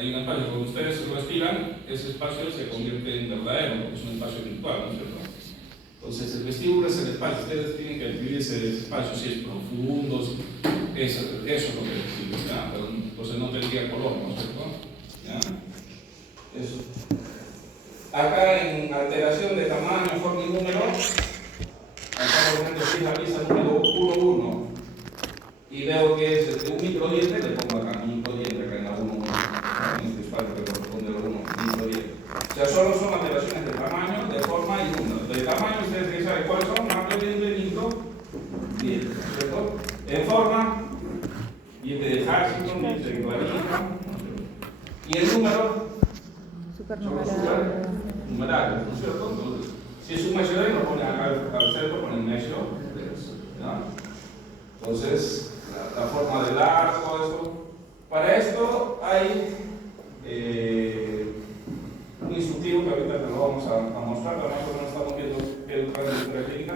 hay un espacio cuando ustedes respiran, ese espacio se convierte en verdadero, porque es un espacio virtual, ¿no es cierto? Entonces, el vestíbulo es el espacio, ustedes tienen que describir ese espacio, si es profundo, eso es lo que describe, ¿ya? Pero entonces no tendría color, ¿no es cierto? ¿Ya? Eso. Acá en alteración de tamaño, forma y número, acá por ejemplo, si es la pieza número 1, y veo que es un microdiente, le pongo acá un microdiente, acá en la 1, en este espacio que corresponde a la 1, microdiente. O sea, solo son alteraciones de tamaño, de forma y número. De tamaño, ustedes tienen que saber cuáles son, macrodiente, microdiente, ¿cierto? En forma, diente de Hutchinson, diente de Clarita, y el número, numerarios, ¿no es cierto? Entonces, si es un medio de lo ponen acá al centro, ponen medio, ¿no? Entonces, la forma del arco, esto. Para esto hay un instructivo que ahorita te lo vamos a mostrar, pero más o menos estamos viendo qué es la historia clínica.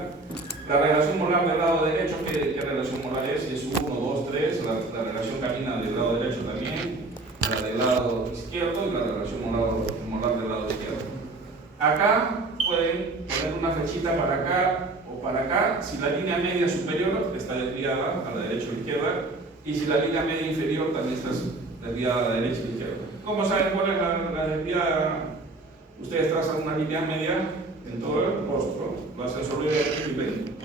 La relación molar del lado derecho, ¿qué relación molar es? Si es 1, 2, 3, la relación camina del lado derecho también, la del lado izquierdo y la relación molar del lado izquierdo. Acá pueden poner una flechita para acá o para acá, si la línea media superior está desviada a la derecha o izquierda, y si la línea media inferior también está desviada a la derecha o izquierda. ¿Cómo saben cuál es la desviada? Ustedes trazan una línea media en todo el rostro, lo hacen sobre el y ven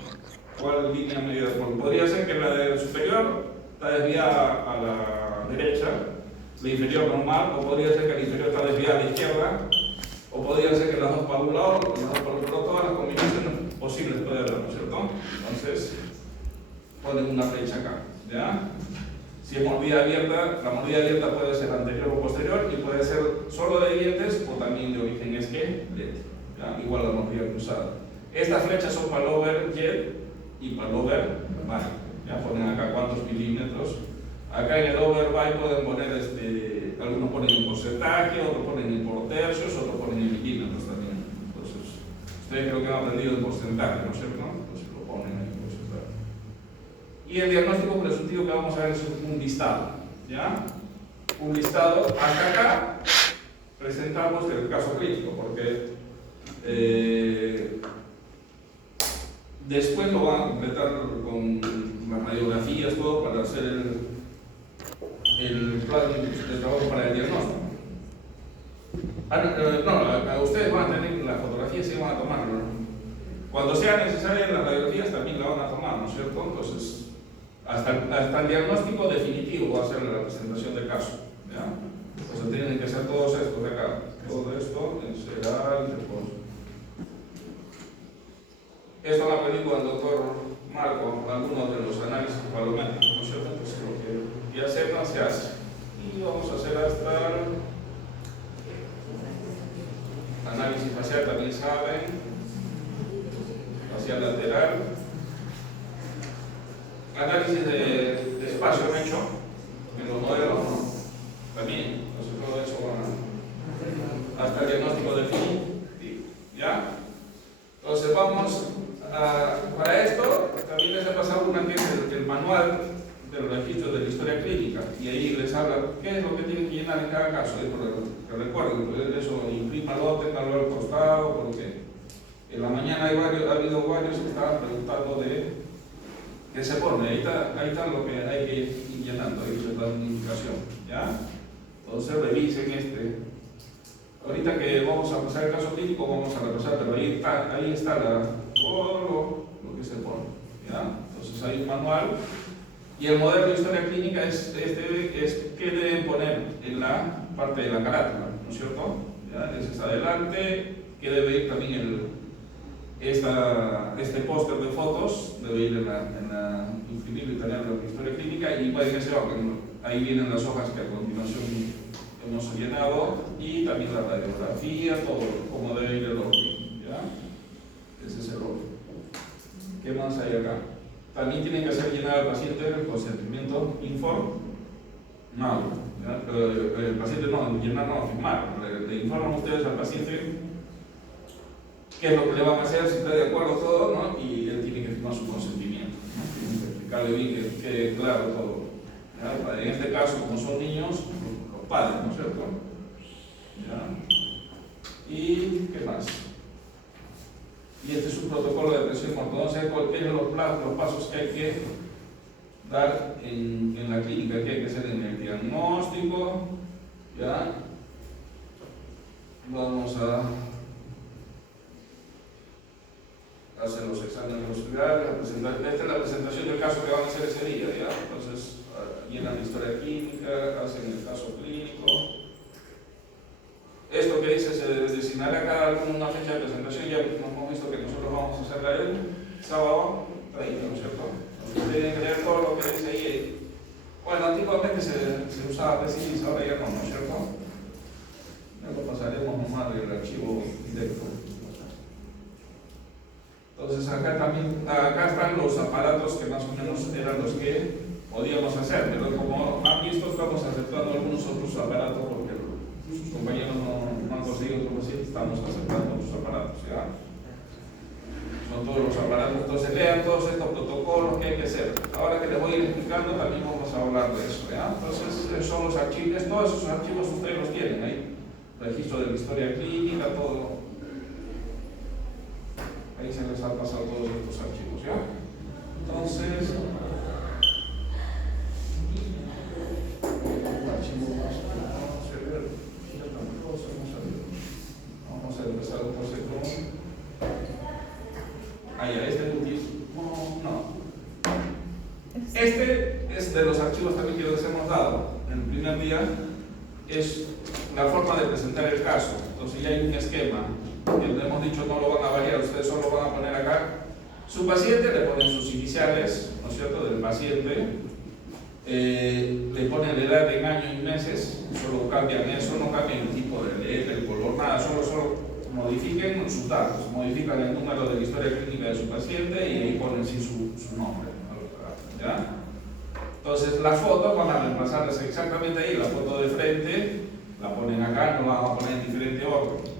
cuál línea media. Podría ser que la del superior está desviada a la derecha, la inferior normal, o podría ser que la inferior está desviada a la izquierda, o podría ser que las dos para un lado, las dos para otro lado, todas las combinaciones posibles puede haber, ¿no es cierto? Entonces, ponen una flecha acá, ¿ya? Si es mordida abierta, la mordida abierta puede ser anterior o posterior y puede ser solo de dientes o también de origen esquelético, ¿ya? Igual la mordida cruzada. Estas flechas son para el overjet y para el overbite. Ya ponen acá cuántos milímetros. Acá en el overbite pueden poner, algunos ponen en porcentaje, otros ponen en por tercios, otros ponen en milímetros también. Entonces, ustedes creo que han aprendido el porcentaje, ¿no es cierto? Entonces lo ponen en porcentaje. Y el diagnóstico presuntivo que vamos a ver es un listado, ¿ya? Un listado, hasta acá presentamos el caso clínico, porque después lo van a completar con las radiografías, todo para hacer el plan de trabajo para el diagnóstico. No, ustedes van a tener las fotografías y van a tomarlo. Cuando sea necesaria las radiografías también la van a tomar, ¿no es cierto? Entonces, hasta el diagnóstico definitivo va a ser la presentación de caso, ¿ya? Entonces tienen que hacer todos estos de acá. Todo esto será el reposo. Esto lo aprendí con el doctor Marco, algunos de los análisis palométricos, ¿no es cierto? Entonces lo que ya sepan se hace. Y vamos a hacer hasta análisis facial, también saben, facial lateral, análisis de espacio hecho en los modelos, ¿no? También, entonces todo eso hasta el diagnóstico definitivo, ¿ya? Entonces vamos para esto, también les he pasado una que es el manual del registro de la historia clínica, y ahí les habla qué es lo que tienen que llenar en cada caso, que recuerden, eso imprímalo, ténganlo al costado, porque en la mañana ha habido varios que estaban preguntando de qué se pone, ahí está lo que hay que ir llenando, ahí les da una indicación, ¿ya? Entonces revisen ahorita que vamos a pasar el caso clínico, vamos a repasar, pero ahí está todo lo que se pone, ¿ya? Entonces hay un manual, y el modelo de historia clínica es qué deben poner en la parte de la carátula, ¿no es cierto? ¿Ya? Ese es adelante, que debe ir también este póster de fotos, debe ir imprimible y tener la historia clínica, y pueden que sea, ahí vienen las hojas que a continuación hemos llenado, y también la radiografía, todo como debe ir el orden, ¿ya? Ese es el orden. ¿Qué más hay acá? También tienen que hacer llenar al paciente el consentimiento informado, ¿ya? El paciente llenar no, firmar. Le informan ustedes al paciente qué es lo que le van a hacer, si está de acuerdo todo, ¿no? Y él tiene que firmar su consentimiento, ¿no? Tienen que explicarle bien que quede claro todo, ¿ya? En este caso, como son niños, padre, ¿no es cierto? ¿Ya? ¿Y qué más? Y este es un protocolo de presión por ortodoncia. ¿Cuáles son los pasos que hay que dar en la clínica? Que hay que hacer en el diagnóstico? ¿Ya? Vamos a hacer los exámenes hospitalarios, esta es la presentación del caso que van a hacer ese día, ¿ya? Entonces, llenan la historia clínica, hacen el caso clínico. Esto que dice, se designará acá una fecha de presentación, ya hemos visto que nosotros vamos a hacerla el sábado 30, ¿no es cierto? Ustedes tienen que leer todo lo que dice ahí. Bueno, antiguamente se usaba precisis, ahora ya no, ¿no es cierto? Ya lo pasaremos nomás del archivo directo. Entonces acá también, acá están los aparatos que más o menos eran los que podíamos hacer, pero como han visto estamos aceptando algunos otros aparatos porque sus compañeros no han conseguido otros pacientes, estamos aceptando otros aparatos, ¿ya? Son todos los aparatos, entonces lean todos estos protocolos que hay que hacer. Ahora que les voy a ir explicando también vamos a hablar de eso, ¿ya? Entonces son los archivos, todos esos archivos ustedes los tienen ahí, registro de la historia clínica, todo. Ahí se les ha pasado todos estos archivos, ¿ya? Entonces, vamos a empezar un proceso. Ya, este no. Este es de los archivos también que les hemos dado en el primer día, es la forma de presentar el caso. Entonces ya hay un esquema. Que le hemos dicho no lo van a variar, ustedes solo van a poner acá su paciente, le ponen sus iniciales, ¿no es cierto?, del paciente, le ponen la edad en años y meses, solo cambian eso, no cambian el tipo de letra, el color, nada, solo modifiquen sus datos, modifican el número de la historia clínica de su paciente y ahí ponen sí su nombre, ¿ya? Entonces la foto van a reemplazarles exactamente ahí, la foto de frente la ponen acá, no la van a poner en diferente orden.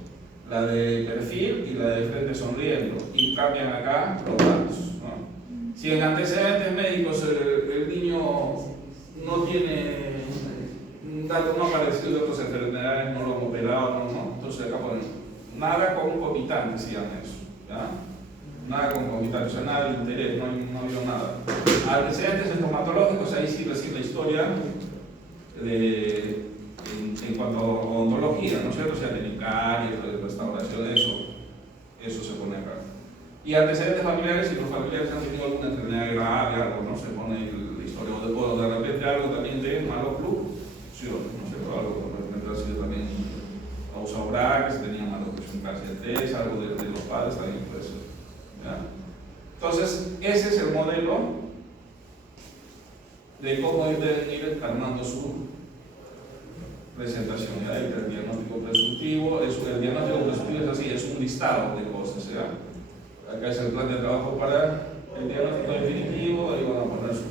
La de perfil y la de frente sonriendo, y cambian acá los datos, ¿no? Si en antecedentes médicos el niño no tiene un dato no aparecido de otras enfermedades, no lo han operado, no, entonces acá ponen nada concomitante, se llama eso, ¿ya? Nada concomitante, o sea, nada de interés, no ha habido nada. Antecedentes entomatológicos, ahí sí recibe la historia en cuanto a odontología, ¿no es cierto? O sea, de caries, de restauración, eso se pone acá. Y antecedentes familiares, si los familiares han tenido alguna enfermedad grave, algo, ¿no? Se pone la historia, o de repente algo también de maloclusión, ¿no es cierto? Algo, de repente ha sido también Ausaura, que se tenía maloclusión carcientes, algo de los padres también puede ser, ¿ya? Entonces, ese es el modelo de cómo deben ir armando su presentación. ¿Ya? El diagnóstico presuntivo, el diagnóstico presuntivo es así, es un listado de cosas, ¿ya? Acá es el plan de trabajo para el diagnóstico definitivo, ahí van a poner sus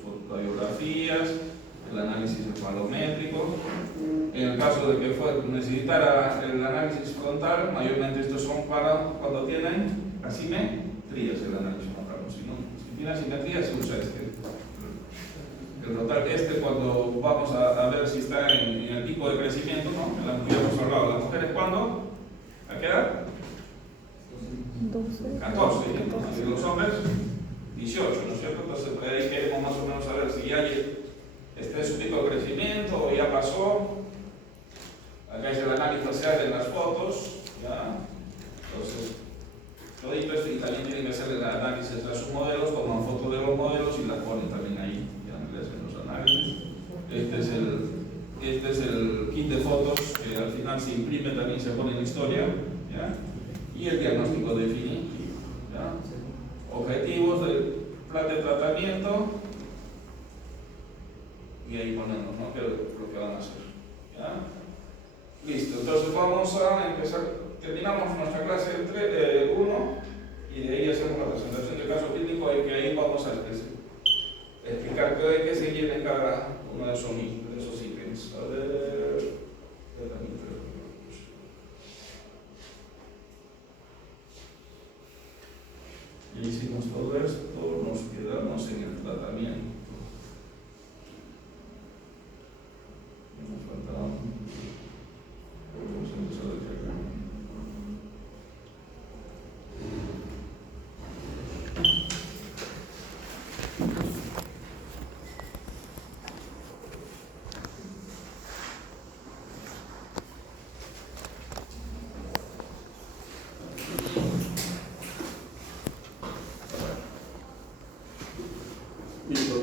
fotografías, el análisis encefalométrico. En el caso de que necesitara el análisis frontal, mayormente estos son para cuando tienen asimetrías el análisis frontal. Si tiene asimetrías, se usa este. El frontal, cuando vamos a ver si está en el pico de crecimiento, ¿no? Ya hemos hablado, las mujeres, ¿cuándo? ¿A qué edad? 14, y los hombres 18, ¿no es cierto? Entonces ahí queremos más o menos saber si ya está en su pico de crecimiento o ya pasó. Acá es el análisis facial de las fotos, ¿ya? Entonces, todito esto, y también tienen que hacer el análisis de sus modelos, toman fotos de los modelos y las ponen también ahí, ya le hacen los análisis. Este es el kit de fotos que al final se imprime, también se pone en la historia, ¿ya? Y el diagnóstico definitivo, ¿ya? Objetivos del plan de tratamiento y ahí ponemos, ¿no? Lo que van a hacer, ¿ya? Listo, entonces vamos a empezar, terminamos nuestra clase 1 y de ahí hacemos la presentación del caso clínico y que ahí vamos a explicar qué hay que seguir en cada uno de esos ítems. A ver, y hicimos todo esto, nos quedamos en el tratamiento. Nos falta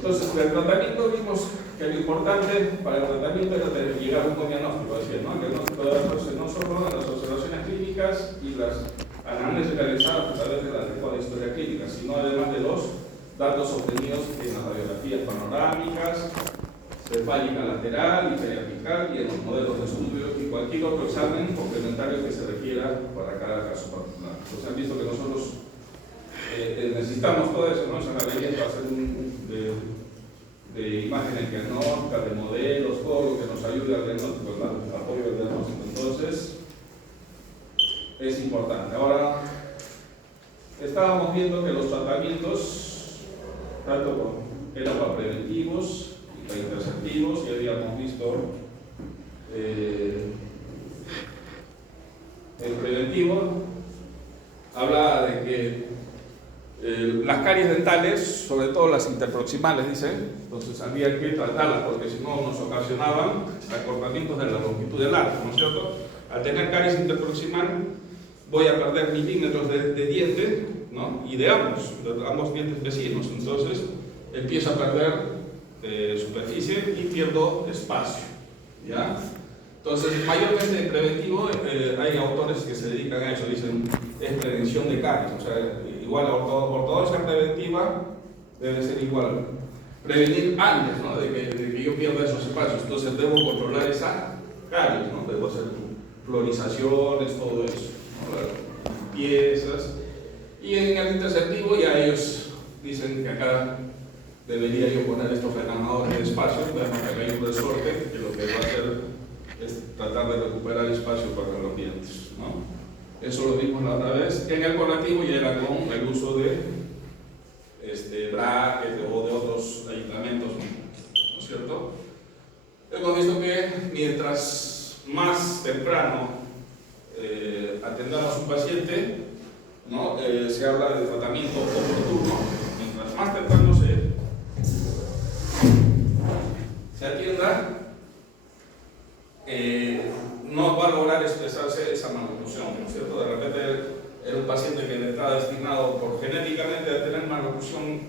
Entonces, el tratamiento vimos que lo importante para el tratamiento era llegar a un buen diagnóstico, decía, ¿no? El diagnóstico debe hacerse no solo en las observaciones clínicas y las análisis realizadas a través de la adecuada historia clínica, sino además de los datos obtenidos en las radiografías panorámicas, cefálica lateral y periapical y en los modelos de estudio y cualquier otro examen complementario que se requiera para cada caso particular. Entonces han visto que nosotros necesitamos todo eso, ¿no? Esa herramienta para hacer de imágenes diagnósticas, de modelos, todo lo que nos ayude al diagnóstico, al apoyo del diagnóstico. Entonces, es importante. Ahora, estábamos viendo que los tratamientos, tanto eran para preventivos y para interceptivos, y habíamos visto el preventivo, hablaba de que las caries dentales, sobre todo las interproximales, dicen, entonces había que tratarlas porque si no nos ocasionaban acortamientos de la longitud del arco, ¿no es cierto? Al tener caries interproximal voy a perder milímetros de diente, ¿no? Y de ambos dientes vecinos, entonces empiezo a perder superficie y pierdo espacio, ¿ya? Entonces, mayormente en preventivo hay autores que se dedican a eso, dicen, es prevención de caries, o sea, igual la ortodoncia preventiva debe ser igual. Prevenir antes, ¿no? de que yo pierda esos espacios, entonces debo controlar esa caries, ¿no? Debo hacer florizaciones, todo eso, ¿no? Piezas. Y en el interceptivo ya ellos dicen que acá debería yo poner estos reclamadores de espacio, para que haya un resorte, que lo que va a hacer es tratar de recuperar espacio para los dientes, ¿no? Eso lo vimos la otra vez. En el curativo ya era con el uso de brackets o de otros aislamientos, ¿no es cierto? Hemos visto que mientras más temprano atendamos a un paciente, ¿no? Se habla de tratamiento oportuno. Mientras más temprano se atienda, no va a lograr expresarse esa maloclusión, ¿no es cierto? De repente era un paciente que estaba destinado genéticamente a tener maloclusión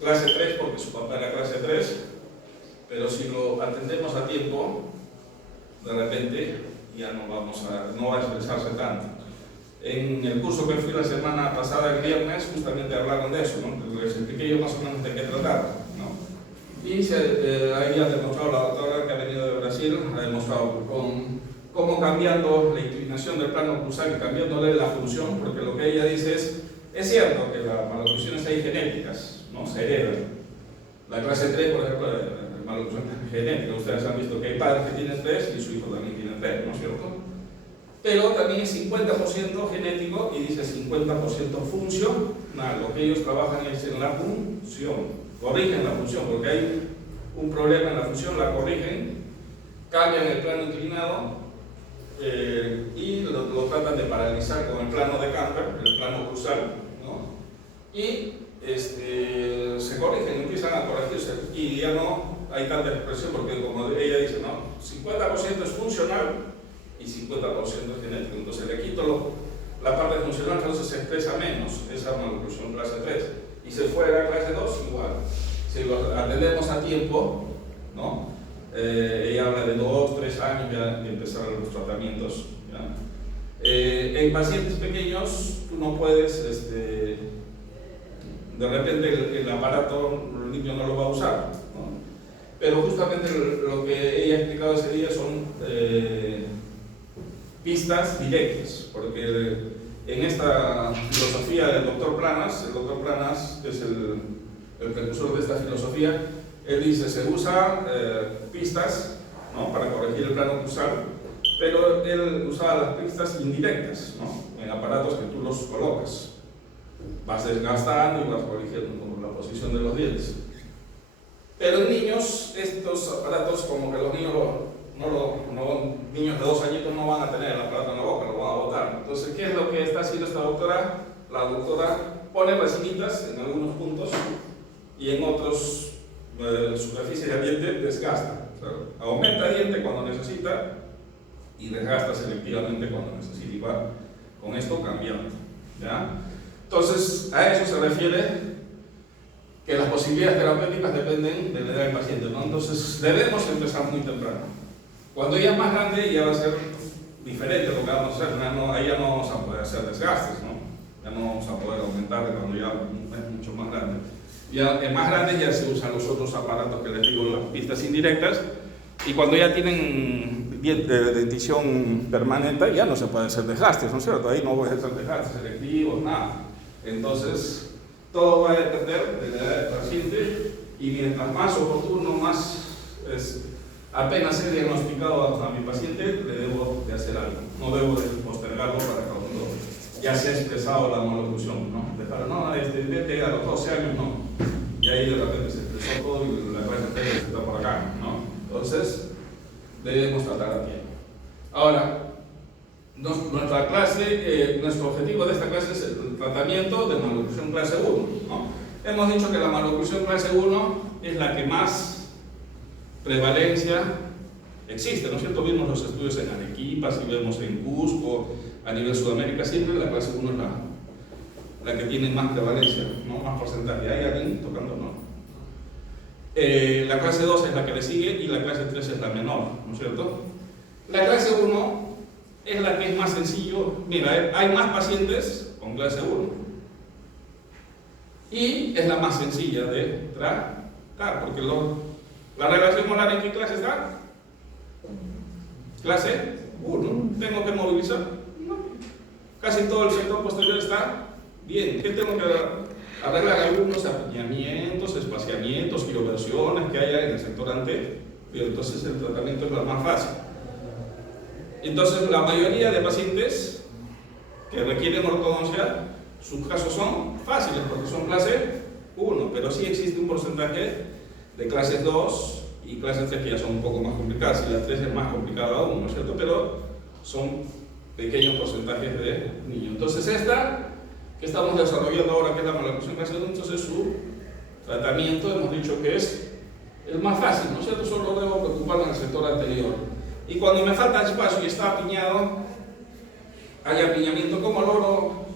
clase 3 porque su papá era clase 3, pero si lo atendemos a tiempo, de repente ya no va a expresarse tanto. En el curso que fui la semana pasada, el viernes, justamente hablaron de eso, ¿no? Les expliqué yo más o menos de qué tratar, ¿no? Y ahí ha demostrado la doctora que ha venido de Brasil, ha demostrado cómo cambiando la inclinación del plano oclusal y cambiándole la función, porque lo que ella dice es cierto que las maloclusiones hay genéticas, ¿no? Se heredan. La clase 3, por ejemplo, es maloclusión genética. Ustedes han visto que hay padres que tienen 3 y su hijo también tiene 3, ¿no es cierto? Pero también es 50% genético y dice 50% funcional. Lo que ellos trabajan es en la función. Corrigen la función, porque hay un problema en la función, la corrigen, cambian el plano inclinado y lo tratan de paralizar con el plano de Camper, el plano oclusal, ¿no? Y se corrigen, empiezan a corregirse y ya no hay tanta expresión, porque como ella dice, no, 50% es funcional y 50% es genético, entonces le quito la parte funcional, entonces se expresa menos esa maloclusión clase 3. Y se fuera a clase 2, igual. Si lo atendemos a tiempo, ¿no? Ella habla de 2, 3 años ya de empezar los tratamientos, ¿ya? En pacientes pequeños, tú no puedes, de repente el aparato, el niño no lo va a usar, ¿no? Pero justamente lo que ella ha explicado ese día son pistas directas, porque en esta filosofía del doctor Planas, el doctor Planas es el precursor de esta filosofía, él dice, se usa pistas, ¿no? Para corregir el plano oclusal, pero él usaba las pistas indirectas, ¿no? En aparatos que tú los colocas. Vas desgastando y vas corrigiendo como la posición de los dientes. Pero en niños, estos aparatos, como que los niños niños de 2 añitos no van a tener el aparato en la boca, lo van a botar. Entonces, ¿qué es lo que está haciendo esta doctora? La doctora pone resinitas en algunos puntos y en otros superficies de diente desgasta. O sea, aumenta diente cuando necesita y desgasta selectivamente cuando necesita y va con esto cambiando, ¿ya? Entonces, a eso se refiere que las posibilidades terapéuticas dependen de la edad del paciente, ¿no? Entonces debemos empezar muy temprano. Cuando ya es más grande ya va a ser diferente lo que vamos a hacer, ahí ya no vamos a poder hacer desgastes, ¿no? Ya no vamos a poder aumentar de cuando ya es mucho más grande. Ya en más grande ya se usan los otros aparatos que les digo, las pistas indirectas, y cuando ya tienen dentición permanente ya no se puede hacer desgastes, ¿no es cierto? Ahí no voy a hacer desgastes selectivos, nada. Entonces todo va a depender de la edad del paciente, y mientras más oportuno, más apenas he diagnosticado a mi paciente, le debo de hacer algo. No debo de postergarlo para cuando ya se ha expresado la maloclusión, ¿no? Dejar, no, vete a los 12 años, no. Y ahí de repente se expresó todo y la clase está por acá, ¿no? Entonces, debemos tratar a tiempo. Ahora, nuestra clase, nuestro objetivo de esta clase es el tratamiento de maloclusión clase 1, ¿no? Hemos dicho que la maloclusión clase 1 es la que más prevalencia existe, ¿no es cierto? Vimos los estudios en Arequipa, si vemos en Cusco, a nivel Sudamérica, siempre la clase 1 es la que tiene más prevalencia, ¿no? Más porcentaje. ¿Hay alguien tocando? No. La clase 2 es la que le sigue y la clase 3 es la menor, ¿no es cierto? La clase 1 es la que es más sencillo. Mira, hay más pacientes con clase 1 y es la más sencilla de tratar, porque la relación molar ¿en qué clase está? Clase 1. ¿Tengo que movilizar? No. Casi todo el sector posterior está bien. ¿Qué tengo que arreglar? Algunos apiñamientos, espaciamientos, quiroversiones que haya en el sector anterior. Entonces el tratamiento es lo más fácil. Entonces la mayoría de pacientes que requieren ortodoncia, sus casos son fáciles porque son clase 1, pero sí existe un porcentaje de clases 2 y clases 3 que ya son un poco más complicadas, y la 3 es más complicada aún, ¿no es cierto? Pero son pequeños porcentajes de niños. Entonces esta que estamos desarrollando ahora, que es la maloclusión clase 1, entonces su tratamiento hemos dicho que es el más fácil, ¿no es cierto? Solo debo preocuparme en el sector anterior. Y cuando me falta espacio y está apiñado, hay apiñamiento, ¿cómo logro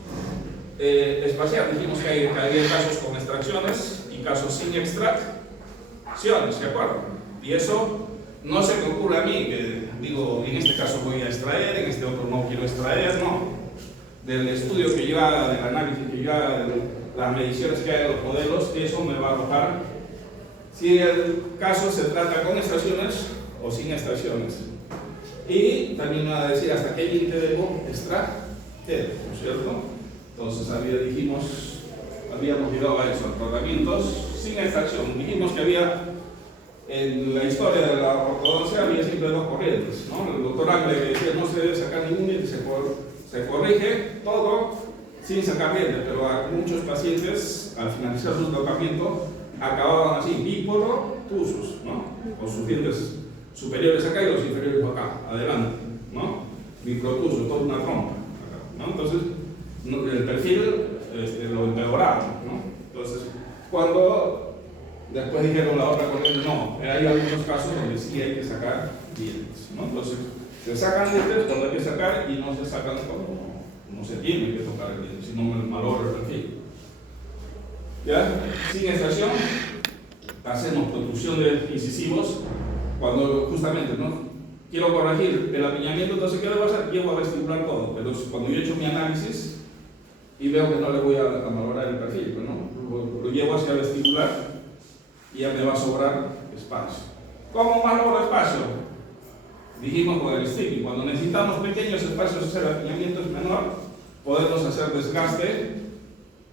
espaciar? Dijimos que hay casos con extracciones y casos sin extracciones, ¿de acuerdo? Y eso no se me ocurre a mí, que digo, en este caso voy a extraer, en este otro no quiero extraer, no. Del estudio que lleva, del análisis que lleva, de las mediciones que hay de los modelos, eso me va a arrojar si el caso se trata con extracciones o sin extracciones. Y también me va a decir hasta qué límite debo extraer, ¿no es cierto? Entonces habíamos llegado a eso, a tratamientos sin extracción. Dijimos que había, en la historia de la ortodoncia había siempre dos corrientes, ¿no? El doctor Angle decía no se debe sacar ningún diente, se corrige todo sin sacar dientes, pero a muchos pacientes al finalizar su tratamiento acababan así, biporotusos, ¿no? Con sus dientes superiores acá y los inferiores acá, adelante, ¿no? Microtuso, toda una trompa, ¿no? Entonces, el perfil lo empeoraba, ¿no? Entonces, cuando después dijeron la otra corriente, no, hay algunos casos donde sí hay que sacar dientes, ¿no? Entonces, se sacan dientes cuando hay que sacar y no se sacan cuando no se tiene que tocar el diente, sino el malogra el perfil. ¿Ya? Sin extracción, hacemos producción de incisivos cuando justamente no quiero corregir el apiñamiento. Entonces, ¿qué debo hacer? Llevo a vestibular todo, pero cuando yo he hecho mi análisis y veo que no le voy a malograr el perfil, pues no, lo llevo hacia vestibular y ya me va a sobrar espacio. ¿Cómo malogro espacio? Dijimos con el sticky, cuando necesitamos pequeños espacios, hacer apiñamiento es menor, podemos hacer desgaste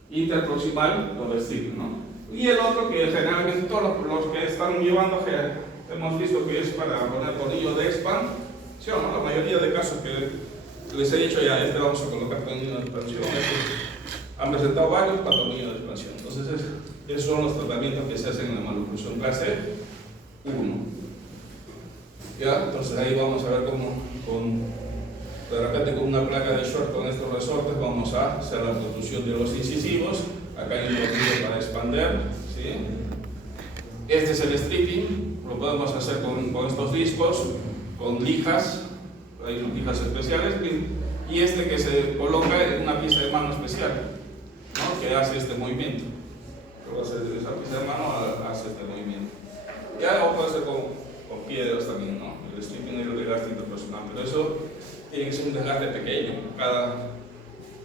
interproximal o vestibular, ¿no? Y el otro que generalmente todos los que están llevando, que hemos visto que es para poner tornillo de expansión, ¿no? La mayoría de casos que les he dicho ya, vamos a colocar tornillo de expansión, han presentado varios para tornillo de expansión. Entonces, esos son los tratamientos que se hacen en la maloclusión clase 1. ¿Ya? Entonces ahí vamos a ver cómo, de repente con una placa de short con estos resortes vamos a hacer la producción de los incisivos. Acá hay un tornillo para expander, ¿sí? Este es el stripping, lo podemos hacer con estos discos, con lijas, hay unas lijas especiales, y este que se coloca en una pieza de mano especial, ¿no? Que hace este movimiento. Luego esa pieza de mano hace este movimiento. Ya lo puede hacer con piedras también, ¿no? El stripping es el desgaste interpersonal, pero eso tiene que ser un desgaste pequeño,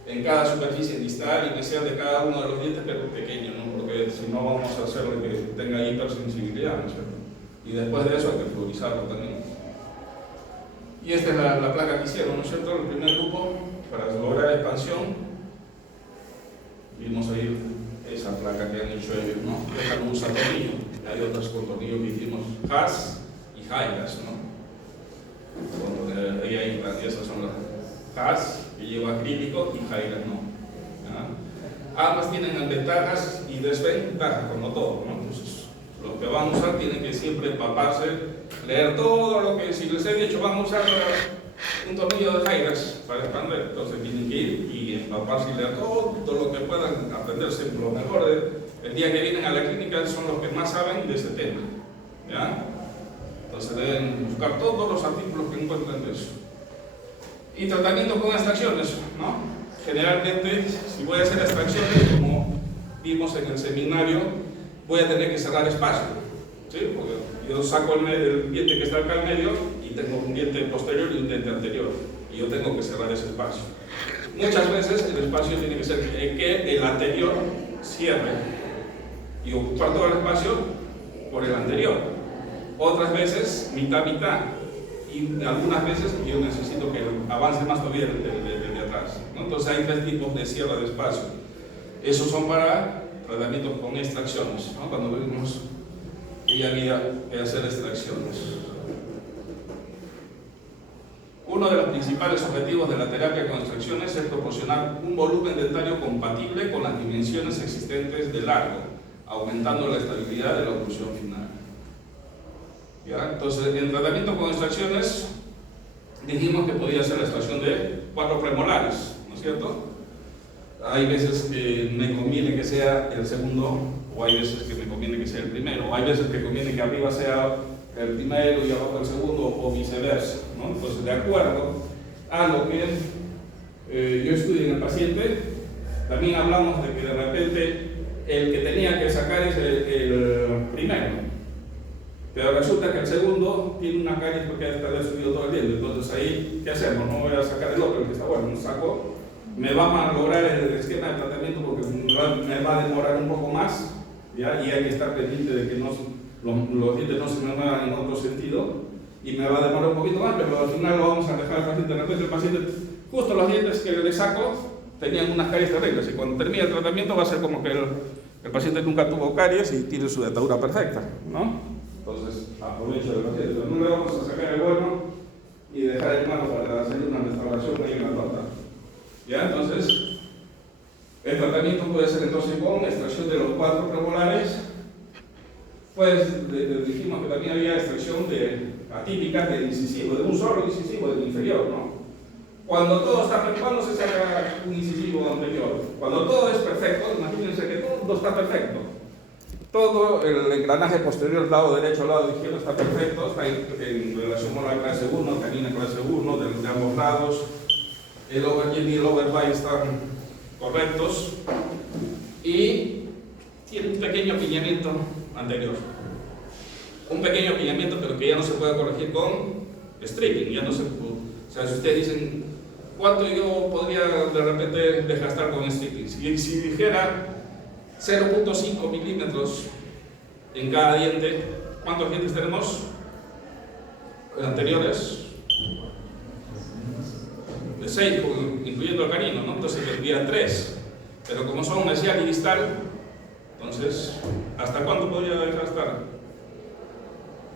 en cada superficie distal y que sea de cada uno de los dientes, pero pequeño, ¿no? Porque si no vamos a hacerlo que tenga hipersensibilidad, ¿no es cierto? Y después de eso hay que fluorizarlo también. Y esta es la placa que hicieron, ¿no es cierto? El primer grupo, para lograr expansión, vimos ahí esa placa que han hecho ellos, ¿no? Esta no usa tornillo, hay otros con tornillo que hicimos, Haas y Hi-Gas, ¿no? Y esas son las Haas, que lleva acrílico, y Hi-Gas no. ¿Ya? Ambas tienen ventajas y desventajas, como todo, ¿no? Entonces, los que van a usar tienen que siempre empaparse, leer todo lo que, si les he dicho, van a usar un tornillo de Hi-Gas para expandir, entonces tienen que ir y empaparse y leer todo lo que puedan aprenderse. Lo mejor el día que vienen a la clínica son los que más saben de ese tema, ¿ya? Entonces deben buscar todos los artículos que encuentren de eso. Y tratamiento con extracciones, ¿no? Generalmente, si voy a hacer extracciones, como vimos en el seminario, voy a tener que cerrar espacio, ¿sí? Porque yo saco el diente que está acá al medio y tengo un diente posterior y un diente anterior, y yo tengo que cerrar ese espacio. Muchas veces el espacio tiene que ser que el anterior cierre y ocupar todo el espacio por el anterior. Otras veces mitad, y algunas veces yo necesito que avance más todavía el de atrás, ¿no? Entonces hay tres tipos de cierre de espacio. Esos son para tratamientos con extracciones, ¿no? Cuando vemos que había que hacer extracciones. Uno de los principales objetivos de la terapia con extracciones es proporcionar un volumen dentario compatible con las dimensiones existentes del largo, aumentando la estabilidad de la oclusión final. ¿Ya? Entonces, en tratamiento con extracciones, dijimos que podía ser la extracción de 4 premolares, ¿no es cierto? Hay veces que me conviene que sea el segundo, o hay veces que me conviene que sea el primero, o hay veces que conviene que arriba sea el primero y abajo el segundo, o viceversa, ¿no? Entonces, de acuerdo a lo que yo estudié en el paciente, también hablamos de que de repente el que tenía que sacar es el primero. Pero resulta que el segundo tiene una caries porque está destruido todo el diente. Entonces ahí, ¿qué hacemos? No voy a sacar el otro, el que está bueno, no saco. Me va a lograr el esquema de tratamiento porque me va a demorar un poco más, ¿ya? Y hay que estar pendiente de que los dientes no se me muevan en otro sentido. Y me va a demorar un poquito más, pero al final lo vamos a dejar al paciente. De repente el paciente, justo los dientes que le saco, tenían unas caries terribles. Y cuando termine el tratamiento va a ser como que el paciente nunca tuvo caries y tiene su dentadura perfecta, ¿no? Entonces, aprovecho del paciente. Pero no le vamos a sacar el bueno y dejar el malo para hacer una restauración ahí en la torta. ¿Ya? Entonces, el tratamiento puede ser entonces con extracción de los 4 premolares. Pues dijimos que también había extracción atípica del incisivo, de un solo incisivo del inferior, ¿no? Cuando todo está perfecto, ¿cuándo se saca un incisivo anterior? Cuando todo es perfecto, imagínense que todo está perfecto. Todo el engranaje posterior, lado derecho, lado izquierdo, está perfecto, está en relación con la clase 1, canina clase 1, de ambos lados. El overgin y el overbite están correctos. Y tiene un pequeño apiñamiento anterior. Un pequeño apiñamiento, pero que ya no se puede corregir con stripping. Ya no se puede. O sea, si ustedes dicen, ¿cuánto yo podría de repente desgastar con stripping? Si dijera 0.5 milímetros en cada diente, ¿cuántos dientes tenemos anteriores? De 6, incluyendo el canino, ¿no? Entonces tendría 3. Pero como son mesial y distal, entonces, ¿hasta cuánto podría desgastar?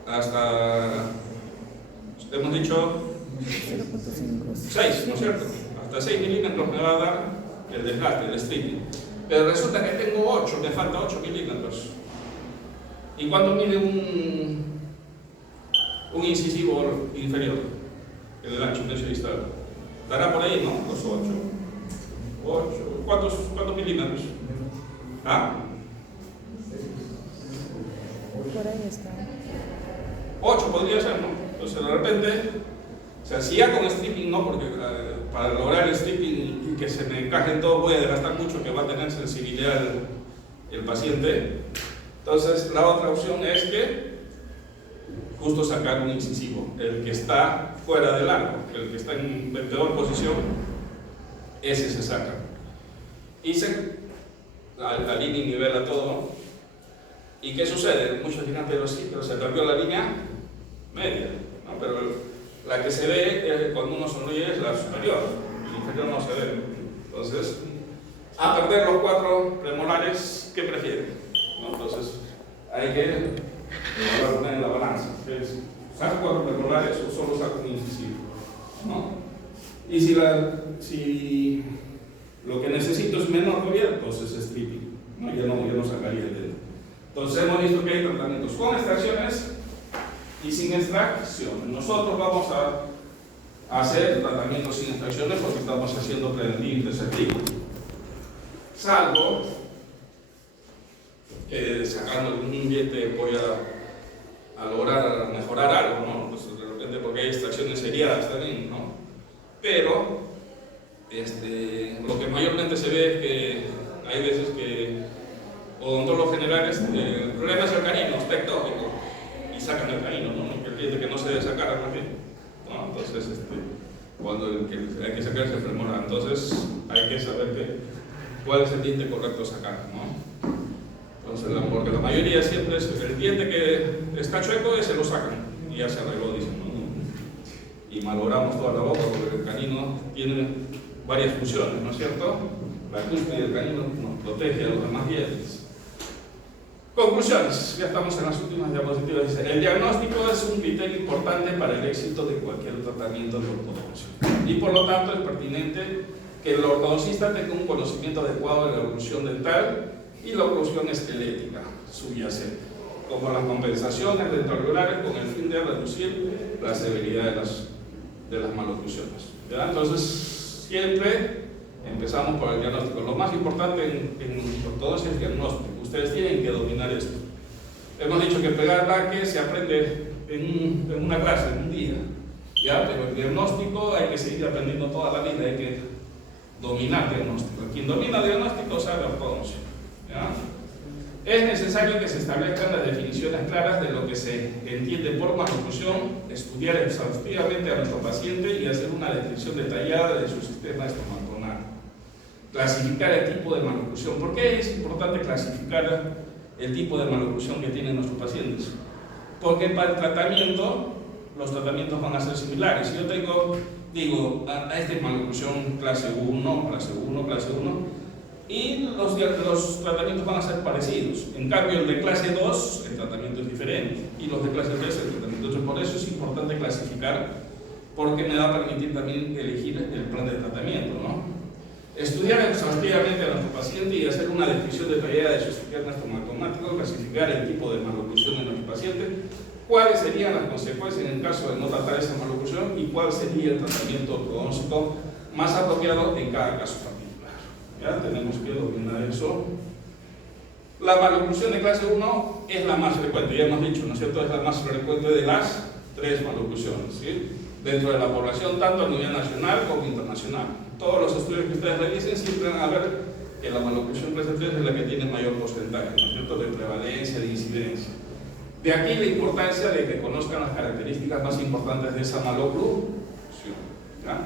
Hasta, hemos dicho 6, ¿no es cierto? Hasta 6 milímetros me va a dar el desgaste, el stripping. Pero resulta que tengo 8, me falta 8 milímetros. ¿Y cuánto mide un incisivo inferior? El ancho medio distal. Estará por ahí, ¿no? Los 8. ¿Cuántos milímetros? ¿Ah? Por ahí está. 8 podría ser, ¿no? Entonces de repente, o sea, si ya con stripping no, porque para lograr el stripping y que se me encaje en todo voy a desgastar mucho, que va a tener sensibilidad el paciente. Entonces, la otra opción es que justo sacar un incisivo, el que está fuera del arco, el que está en peor posición, ese se saca. Y la línea nivela todo. ¿Y qué sucede? Muchos dirán, pero sí, pero se perdió la línea media, ¿no? Pero la que se ve cuando uno sonríe es la superior, la inferior no se ve. Entonces, a perder los 4 premolares, ¿qué prefieren? ¿No? Entonces, hay que poner en la balanza. ¿Saco 4 premolares o solo saco un incisivo? ¿No? Y si lo que necesito es menor todavía, entonces es stripping, ¿no? Ya no sacaría el dedo. Entonces hemos visto que hay tratamientos con extracciones y sin extracciones. Nosotros vamos a hacer tratamientos sin extracciones porque estamos haciendo preventivo y tercer tipo. Salvo que sacando algún diente voy a lograr mejorar algo, ¿no? Pues de repente porque hay extracciones seriadas también, ¿no? Pero lo que mayormente se ve es que hay veces que odontólogos generales, el problema es el canino, es tectópico, y sacan el canino, ¿no? Que el diente que no se debe sacar, ¿no? Entonces, cuando el que hay que sacar es el femoral, entonces hay que saber cuál es el diente correcto a sacar, ¿no? Entonces, porque la mayoría siempre es el diente que está chueco, ese lo sacan, y ya se arregló, dicen, ¿no? Y malogramos toda la boca porque el canino tiene varias funciones, ¿no es cierto? La cúspide del canino nos protege a los demás dientes. Conclusiones, ya estamos en las últimas diapositivas. Dice, el diagnóstico es un criterio importante para el éxito de cualquier tratamiento de ortodoncia y por lo tanto es pertinente que el ortodoncista tenga un conocimiento adecuado de la oclusión dental y la oclusión esquelética subyacente, como las compensaciones dentalregulares con el fin de reducir la severidad de las maloclusiones. ¿Ya? Entonces, siempre empezamos por el diagnóstico. Lo más importante en ortodoncia es el diagnóstico. Ustedes tienen que dominar esto. Hemos dicho que pegar laque se aprende en una clase, en un día. ¿Ya? Pero el diagnóstico hay que seguir aprendiendo toda la vida, hay que dominar el diagnóstico. Quien domina el diagnóstico sabe ortodoncia. ¿Ya? Es necesario que se establezcan las definiciones claras de lo que se entiende por maloclusión, estudiar exhaustivamente a nuestro paciente y hacer una descripción detallada de su sistema estomacal. Clasificar el tipo de maloclusión. ¿Por qué es importante clasificar el tipo de maloclusión que tienen nuestros pacientes? Porque para el tratamiento, los tratamientos van a ser similares. Si yo digo, a esta maloclusión clase 1, clase 1, clase 1, y los tratamientos van a ser parecidos. En cambio, el de clase 2, el tratamiento es diferente, y los de clase 3, el tratamiento es diferente. Por eso es importante clasificar, porque me va a permitir también elegir el plan de tratamiento, ¿no? Estudiar exhaustivamente a nuestro paciente y hacer una descripción detallada de su sistema estomacomático, clasificar el tipo de maloclusión de nuestro paciente, cuáles serían las consecuencias en el caso de no tratar esa maloclusión y cuál sería el tratamiento ortodóntico más apropiado en cada caso particular. ¿Ya? Tenemos que dominar eso. La maloclusión de clase 1 es la más frecuente, ya hemos dicho, ¿no es cierto? Es la más frecuente de las 3 maloclusiones, ¿sí? Dentro de la población, tanto a nivel nacional como internacional. Todos los estudios que ustedes revisen siempre van a ver que la maloclusión clase 3 es la que tiene mayor porcentaje, ¿no es cierto?, de prevalencia, de incidencia. De aquí la importancia de que conozcan las características más importantes de esa maloclusión. ¿Ya?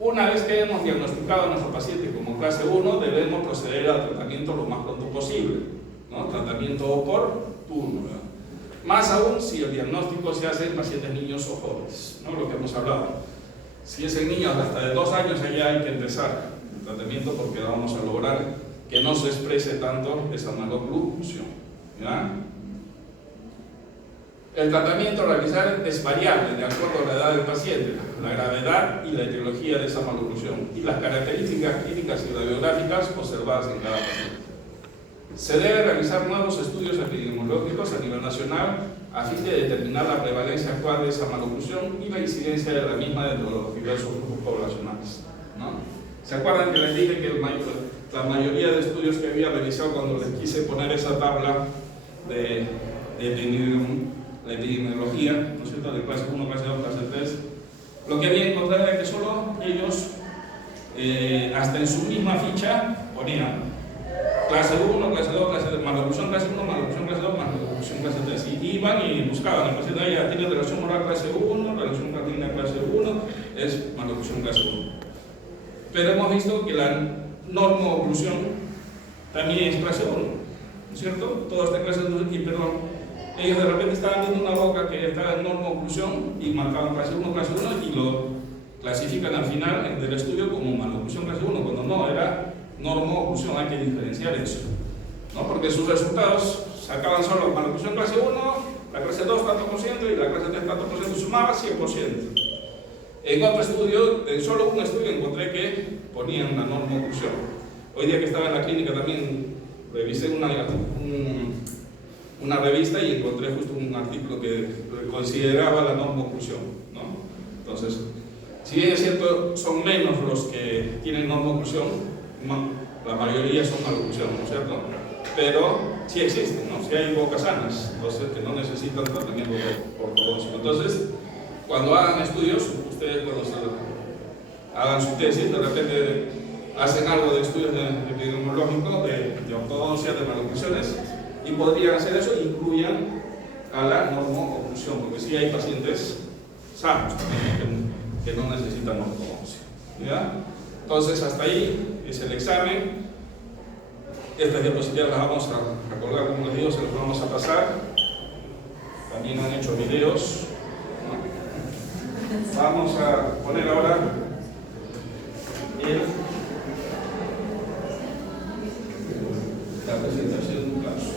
Una vez que hemos diagnosticado a nuestro paciente como clase 1, debemos proceder al tratamiento lo más pronto posible, ¿no? Tratamiento oportuno, ¿verdad? Más aún si el diagnóstico se hace en pacientes niños o jóvenes, ¿no? Lo que hemos hablado. Si es en niños hasta de 2 años, ya hay que empezar el tratamiento porque vamos a lograr que no se exprese tanto esa maloclusión. ¿Ya? El tratamiento a realizar es variable de acuerdo a la edad del paciente, la gravedad y la etiología de esa maloclusión y las características clínicas y radiográficas observadas en cada paciente. Se debe realizar nuevos estudios epidemiológicos a nivel nacional a fin de determinar la prevalencia actual de esa maloclusión y la incidencia de la misma dentro de los diversos grupos poblacionales, ¿no? ¿Se acuerdan que les dije que la mayoría de estudios que había revisado cuando les quise poner esa tabla de la epidemiología, ¿no es cierto?, de clase 1, clase 2, clase 3, lo que había encontrado era que solo ellos, hasta en su misma ficha, ponían clase 1, clase 2, clase 3, es maloclusión clase 1. Pero hemos visto que la normoclusión también es clase 1, ¿no es cierto? Todas estas clases de aquí, pero ellos de repente estaban viendo una boca que estaba en normoclusión y marcaban clase 1 y lo clasifican al final del estudio como maloclusión clase 1, cuando no, era normoclusión. Hay que diferenciar eso, ¿no? Porque sus resultados sacaban solo maloclusión clase 1, la clase 2 tanto por ciento y la clase 3 tanto por ciento, sumaba 100%. En otro estudio, en solo un estudio, encontré que ponían la normoclusión. Hoy día que estaba en la clínica también revisé una revista y encontré justo un artículo que consideraba la normoclusión, ¿no? Entonces, si bien es cierto, son menos los que tienen normoclusión, la mayoría son maloclusión, ¿no es cierto? Pero sí existen, ¿no? Sí hay bocas sanas, entonces que no necesitan tratamiento ortodóntico. Entonces, cuando hagan estudios, ustedes cuando hagan su tesis, de repente hacen algo de estudios epidemiológicos de ortodoncia, de maloclusiones, y podrían hacer eso e incluyan a la normoclusión, porque sí hay pacientes sanos también que no necesitan ortodoncia, ¿ya? Entonces, hasta ahí es el examen. Estas diapositivas las vamos a colgar, como les digo, se las vamos a pasar. También han hecho videos, ¿no? Vamos a poner ahora la presentación de un caso.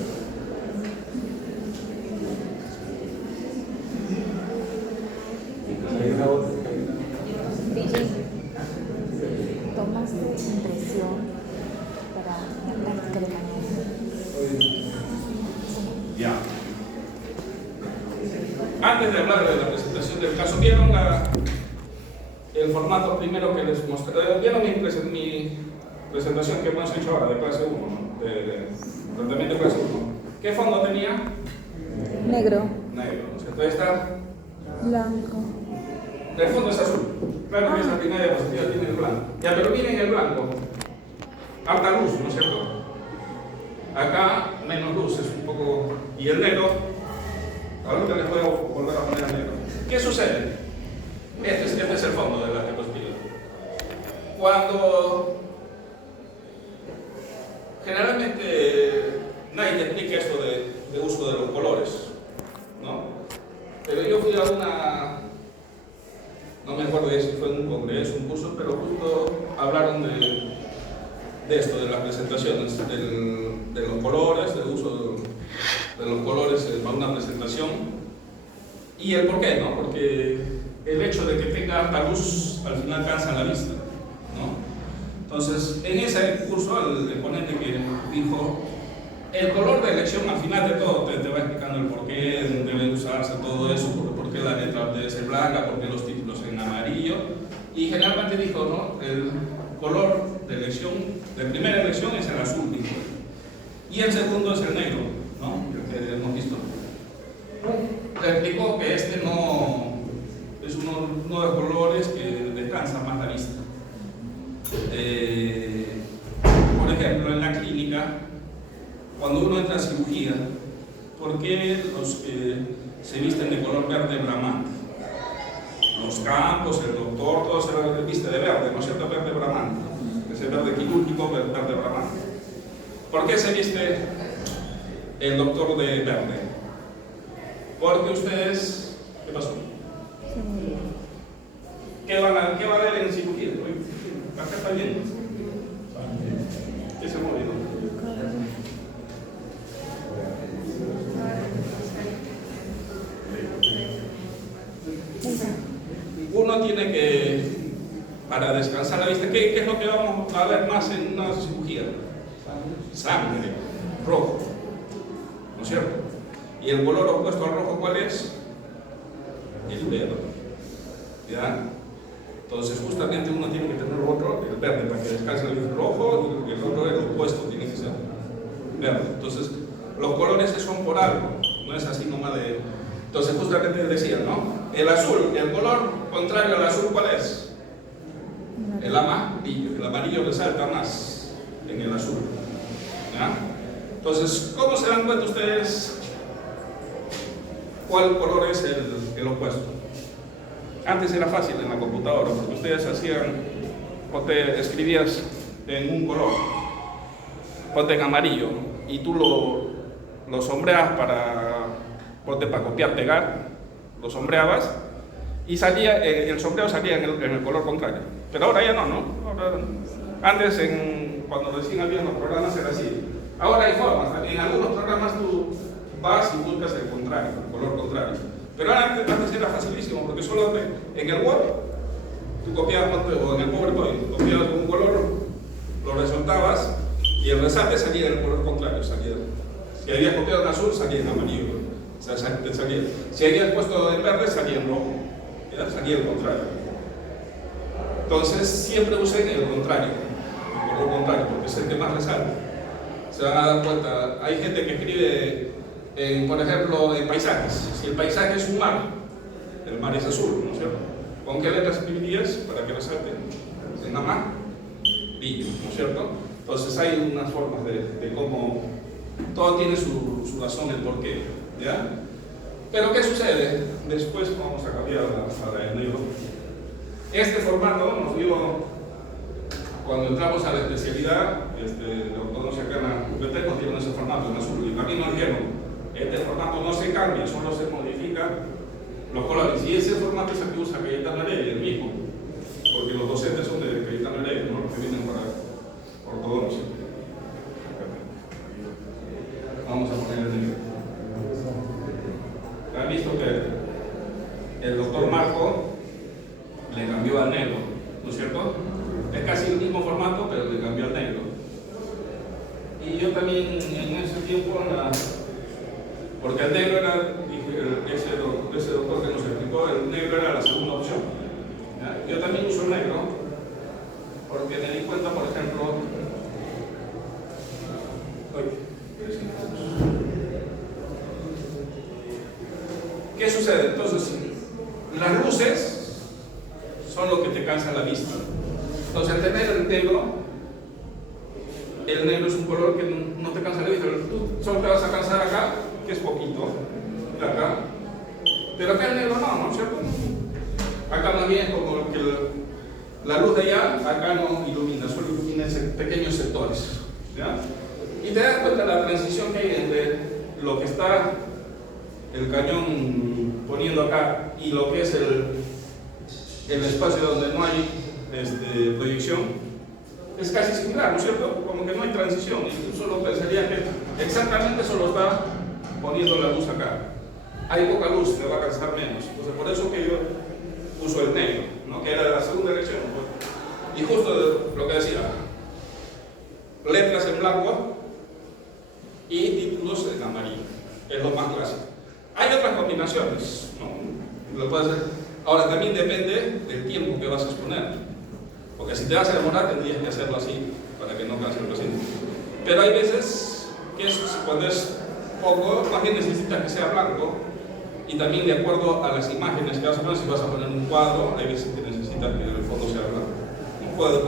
¿Tomaste impresión para la práctica de mañana? Ya. Antes de hablar de la presentación del caso, ¿vieron el formato primero que les mostré? ¿Vieron mi presentación que hemos hecho ahora de clase 1, ¿no? De tratamiento de clase 1? ¿Qué fondo tenía? Negro. Negro, ¿no es cierto? Ahí está. Blanco. El fondo es azul. Claro que esa primera diapositiva tiene el blanco. Ya, pero miren el blanco. Harta luz, ¿no es cierto? Acá menos luz, es un poco. Y el negro, ahorita les voy a volver a poner el negro. ¿Qué sucede? Este es el fondo de la diapositiva. Cuando generalmente nadie te explica esto de uso de los colores, ¿no? Pero yo fui a una. No me acuerdo si fue un congreso, un curso, pero justo hablaron de esto, de las presentaciones, de los colores, del uso de los colores para una presentación y el por qué, ¿no? Porque el hecho de que tenga alta luz al final cansa la vista, ¿no? Entonces, en ese curso, el ponente que dijo, el color de elección al final de todo te va explicando el por qué debe usarse todo eso, por qué la letra debe ser blanca, por qué los títulos en amarillo, y generalmente dijo, ¿no? El color de elección, de primera elección es el azul, dijo, y el segundo es el negro, ¿no? El que hemos visto. Le explicó que este no es uno de los colores que descansa más la vista. Por ejemplo, en la clínica, cuando uno entra a cirugía, ¿por qué los que se visten de color verde bramante? Los campos, el doctor, todo se viste de verde, ¿no es cierto? Verde bramante. Ese verde quirúrgico, verde bramante. ¿Por qué se viste el doctor de verde? Porque ustedes, ¿qué pasó? ¿Qué va a ver en cirugía? Acá está bien. ¿Qué se movió? Uno tiene que, para descansar la vista, ¿qué es lo que vamos a ver más en una cirugía? Sangre, rojo, ¿no es cierto? Y el color opuesto al rojo, ¿cuál es? El verde, ¿ya? Entonces justamente uno tiene que tener otro, el verde, para que descanse el rojo, y el otro, el opuesto, tiene que ser verde. Entonces, los colores son por algo, no es así nomás de... Entonces justamente decía, ¿no? El azul, el color contrario al azul, ¿cuál es? El amarillo. El amarillo resalta más en el azul, ¿ya? Entonces, ¿cómo se dan cuenta ustedes cuál color es el opuesto? Antes era fácil en la computadora, porque ustedes hacían, o te escribías en un color, ponte en amarillo, y tú lo sombreabas para copiar, pegar, lo sombreabas, y salía, el sombreado salía en el color contrario. Pero ahora ya no, ¿no? Antes, cuando recién había los programas, era así. Ahora hay formas, en algunos programas tú vas y buscas el contrario, el color contrario. Pero antes era facilísimo, porque solo en el Word, tú copiabas, o en el PowerPoint, copiabas un color, lo resaltabas, y el resalte salía en el color contrario. Si habías copiado en azul, salía en amarillo. O sea, si habías puesto en verde, salía en rojo. ¿Ya? Salía el contrario. Entonces, siempre usen el contrario, el color contrario, porque es el que más resalta. Se van a dar cuenta, hay gente que escribe, por ejemplo, en paisajes. Si el paisaje es un mar, el mar es azul, ¿no es cierto? ¿Con qué letras escribirías para que resalte? En amarillo, ¿no es cierto? Entonces hay unas formas de cómo todo tiene su razón, el porqué, ¿ya? Pero ¿qué sucede? Después vamos a cambiar a el negro. Este formato nos dio, cuando entramos a la especialidad de ortodoncia acá en la UPT, nos dieron ese formato en azul, y también nos dijeron, este formato no se cambia, solo se modifica los colores, y ese formato es el que usa Cayetano Heredia, el mismo, porque los docentes son de Cayetano Heredia, ¿no? Los que vienen para ortodoncia. Vamos a poner el negro. Han visto que el doctor Marco le cambió al negro, ¿no es cierto? Es casi el mismo formato, pero le cambió al negro. Y yo también en ese tiempo, porque el negro era, ese doctor que nos explicó, el negro era la segunda opción. ¿Ya? Yo también uso el negro, porque me di cuenta, por ejemplo, ¿qué sucede? Entonces, las luces son lo que te cansa la vista. Entonces, al tener el negro es un color que no te cansa la vista. Tú solo te vas a cansar acá, que es poquito, de acá. Pero acá el negro no, ¿no es cierto? Acá más bien como que la luz de allá, acá no ilumina, solo ilumina pequeños sectores. ¿Ya? Y te das cuenta de la transición que hay entre lo que está el cañón poniendo acá y lo que es el espacio donde no hay proyección. Es casi similar, ¿no es cierto? Como que no hay transición, y tú solo pensarías que exactamente solo está poniendo la luz acá. Hay poca luz, te va a cansar menos. Entonces, por eso que yo uso el negro, ¿no? Que era de la segunda elección. Y justo lo que decía, letras en blanco y títulos en amarillo. Es lo más clásico. Hay otras combinaciones, ¿no? Lo puedes hacer. Ahora, también depende del tiempo que vas a exponer. Porque si te vas a demorar, tendrías que hacerlo así para que no canse el paciente. Pero hay veces que cuando es poco, más bien necesitas que sea blanco, y también de acuerdo a las imágenes que vas a poner. Si vas a poner un cuadro, hay veces que necesitas que el fondo sea blanco.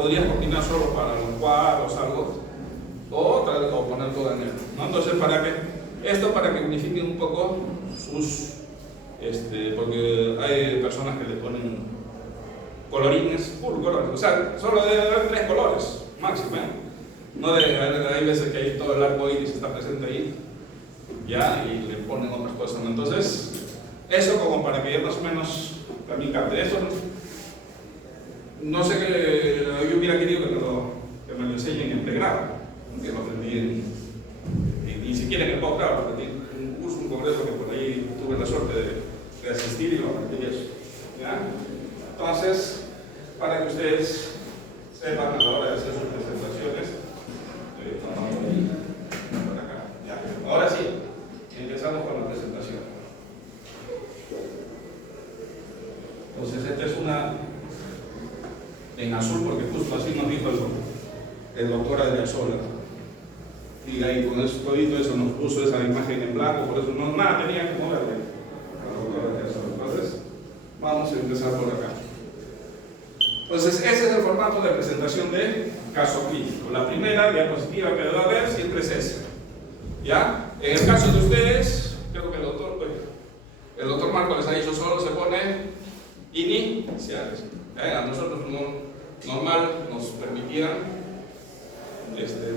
Podrías combinar solo para los cuadros algo, o poner todo en negro, ¿no? Entonces, para que unifiquen un poco sus, porque hay personas que le ponen colorines, full colores, o sea, solo debe haber 3 colores máximo, ¿eh? No hay veces que hay todo el arco iris está presente ahí, ya, y le ponen otras cosas, ¿no? Entonces, eso como para que ya más o menos también capte eso, no sé qué, yo hubiera querido que me lo enseñen en pregrado, que lo aprendí ni siquiera en el posgrado, lo aprendí en un congreso que por ahí tuve la suerte de asistir, y lo aprendí eso, ¿ya? Entonces, para que ustedes sepan a la hora de hacer sus presentaciones, por acá, ¿ya? Ahora sí, empezamos con la presentación. Entonces, esta es una en azul, porque justo así nos dijo el doctor Adriasola. Y ahí con eso, todito eso nos puso esa imagen en blanco, por eso nada tenía que moverle al doctor Adriasola. Entonces, vamos a empezar por acá. Entonces, ese es el formato de presentación de caso clínico. La primera diapositiva que debe haber siempre es esa. ¿Ya? En el caso de ustedes, creo que el doctor Marco les ha dicho, solo se pone iniciales. A nosotros normal nos permitían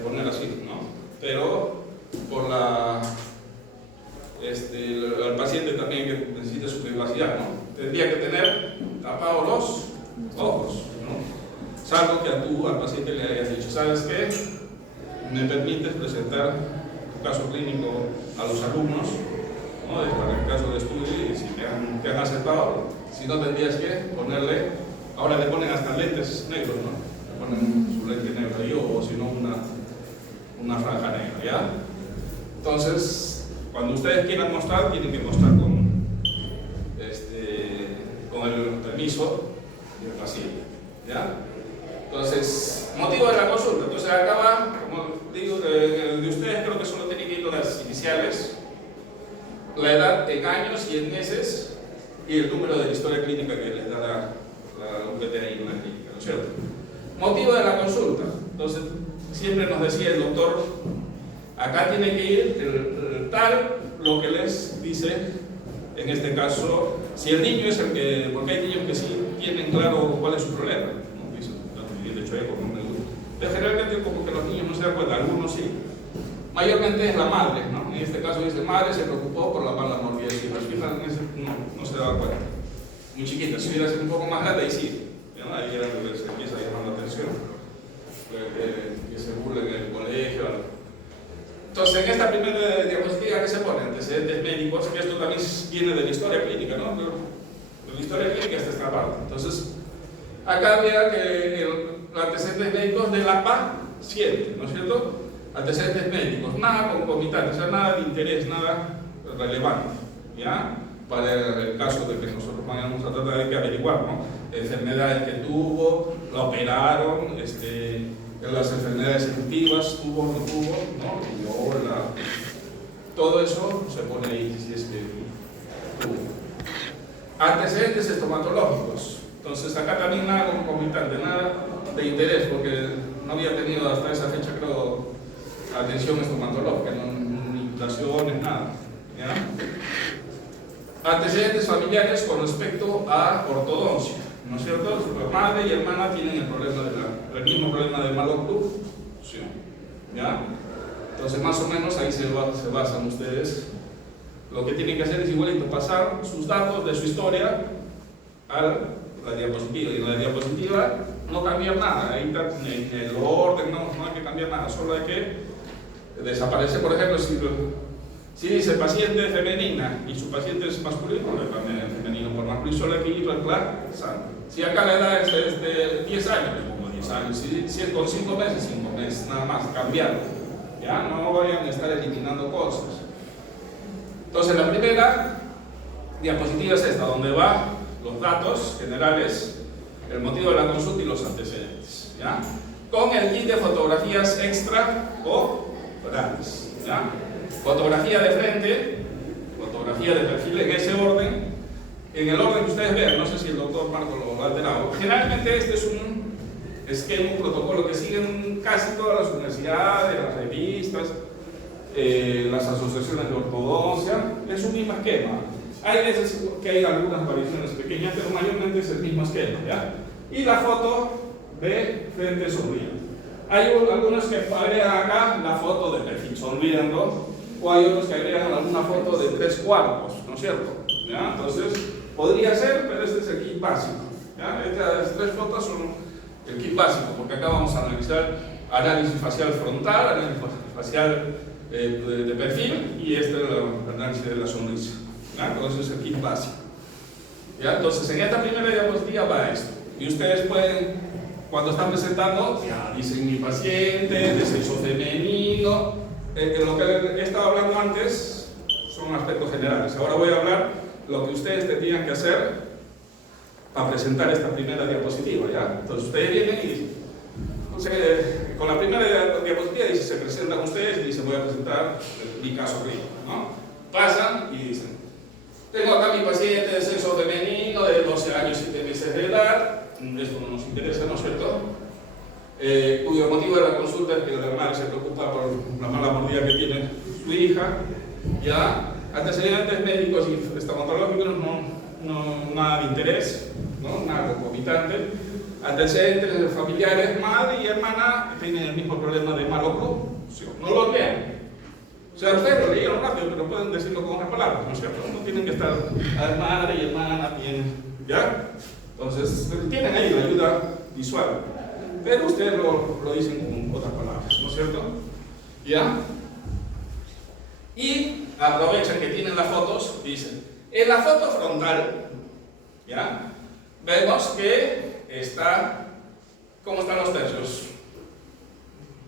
poner así, ¿no? Pero por el paciente también que necesita su privacidad, ¿no? Tendría que tener tapados los ojos, ¿no? Salvo que al paciente le hayas dicho, ¿sabes qué? Me permites presentar tu caso clínico a los alumnos, ¿no? Para el caso de estudio, y si te han aceptado, si no tendrías que ponerle, ahora le ponen hasta lentes negros, ¿no? Le ponen su lente negro ahí, o si no una franja negra, ¿ya? Entonces, cuando ustedes quieran mostrar, tienen que mostrar con el permiso del paciente, ¿ya? Entonces, motivo de la consulta. Entonces, acá va, como digo, el de ustedes creo que solo tienen que ir las iniciales, la edad en años y en meses, y el número de la historia clínica que les dará la UPT ahí en la clínica, ¿no es cierto? Motivo de la consulta. Entonces, siempre nos decía el doctor, acá tiene que ir el tal, lo que les dice, en este caso, si el niño es el que, porque hay niños que sí tienen claro cuál es su problema, ¿no? Dicen, de hecho, no me gusta. Pero generalmente como que los niños no se dan cuenta, algunos sí. Mayormente es la madre, ¿no? En este caso dice, madre se preocupó por la mala mordida, y los hijos no se daban cuenta. Muy chiquita, si hubiera sido un poco más grande, ahí sí, ¿no? Ahí era donde se empieza a llamar la atención, que se burlen en el colegio. Entonces, en esta primera diapositiva, ¿qué se pone? Antecedentes médicos, que esto también viene de la historia clínica, ¿no? De la historia clínica está esta parte. Entonces, acá vean que los antecedentes médicos de la paciente, ¿no es cierto? Antecedentes médicos, nada concomitante, o sea, nada de interés, nada relevante, ¿ya? Para el caso de que nosotros vayamos a tratar de averiguar, ¿no? Enfermedades que tuvo, la operaron, las enfermedades ejecutivas, tuvo o no tuvo, ¿no? Todo eso se pone ahí si es que tuvo. Antecedentes estomatológicos. Entonces, acá también nada concomitante, nada de interés, porque no había tenido hasta esa fecha, creo, atención estomatológica, ni inflaciones, nada, ¿ya? Antecedentes familiares con respecto a ortodoncia, ¿no es cierto? Su madre y hermana tienen el mismo problema de maloclusión, ¿ya? Entonces, más o menos ahí se basan ustedes. Lo que tienen que hacer es igualito, pasar sus datos de su historia a la diapositiva, y en la diapositiva no cambiar nada, ahí está, en el orden no hay que cambiar nada, solo hay que desaparecer, por ejemplo, si dice paciente femenina y su paciente es masculino, le cambia el femenino por masculino, solo hay que ir al plan sano. Si acá la edad es de 10 años, le pongo 10 años, si es con 5 meses, nada más, cambiarlo, ya, no vayan a estar eliminando cosas. Entonces, la primera diapositiva es esta, donde va los datos generales, el motivo de la consulta y los antecedentes, ¿ya? Con el kit de fotografías extra o grandes, ¿ya? Fotografía de frente, fotografía de perfil en ese orden, en el orden que ustedes vean, no sé si el doctor Marco lo ha alterado. Generalmente este es un esquema, un protocolo que siguen casi todas las universidades, las revistas, las asociaciones de ortodoncia, es un mismo esquema. Hay veces que hay algunas variaciones pequeñas, pero mayormente es el mismo esquema, ¿ya? Y la foto de frente sonriendo. Hay algunos que agregan acá la foto de perfil sonriendo, o hay otros que agregan alguna foto de 3/4, ¿no es cierto? ¿Ya? Entonces, podría ser, pero este es el kit básico, ¿ya? Estas 3 fotos son el kit básico, porque acá vamos a analizar análisis facial frontal, análisis facial de perfil, y este es el análisis de la sonrisa. ¿Ya? Entonces, el kit básico. ¿Ya? Entonces, en esta primera diapositiva va esto. Y ustedes pueden, cuando están presentando, ya dicen mi paciente, de sexo femenino. Lo que he estado hablando antes son aspectos generales. Ahora voy a hablar lo que ustedes tendrían que hacer para presentar esta primera diapositiva, ¿ya? Entonces, ustedes vienen y dicen, con la primera diapositiva dice, se presentan ustedes y dicen, voy a presentar mi caso clínico, ¿no? Pasan y dicen, tengo acá mi paciente de sexo femenino de 12 años y 7 meses de edad, esto no nos interesa, ¿no es cierto? Cuyo motivo de la consulta es que la madre se preocupa por la mala mordida que tiene su hija, ya, antecedentes médicos y estomatológicos, no, nada de interés, ¿no? Una concomitante. Antecedentes familiares, madre y hermana tienen el mismo problema de malo cruz. No lo lean. O sea, ustedes lo leyeron rápido, pero pueden decirlo con otras palabras, ¿no es cierto? No tienen que estar a madre y hermana, tienen, ¿ya? Entonces, tienen ahí la ayuda visual. Pero ustedes lo dicen con otras palabras, ¿no es cierto? ¿Ya? Y aprovechan que tienen las fotos, dicen, en la foto frontal, ¿ya? Vemos que está, ¿cómo están los tercios?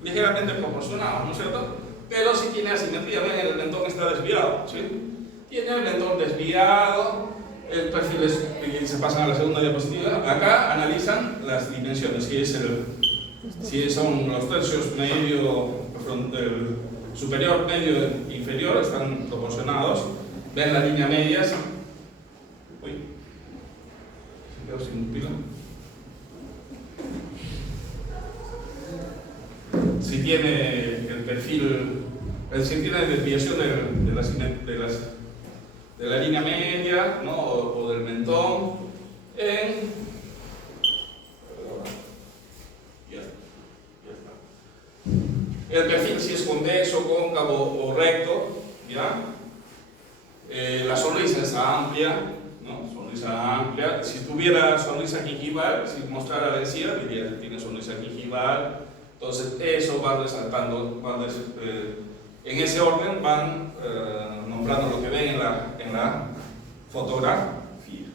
Ligeramente proporcionados, ¿no es cierto? Pero si tiene asimetría, ven, el mentón está desviado, ¿sí? Tiene el mentón desviado, el perfil es, y se pasan a la segunda diapositiva. Acá analizan las dimensiones, si son los tercios medio, superior, medio, inferior, están proporcionados. Ven la línea media. Uy, se quedó sin pila. Si tiene el perfil, si tiene desviación de la línea media, ¿no? o del mentón, ya está. El perfil si es convexo, cóncavo o recto, ¿ya? La sonrisa es amplia, ¿no? Sonrisa amplia. Si tuviera sonrisa gingival, si mostrara la encía, diría que tiene sonrisa gingival. Entonces, eso va resaltando, en ese orden van nombrando lo que ven en la fotografía.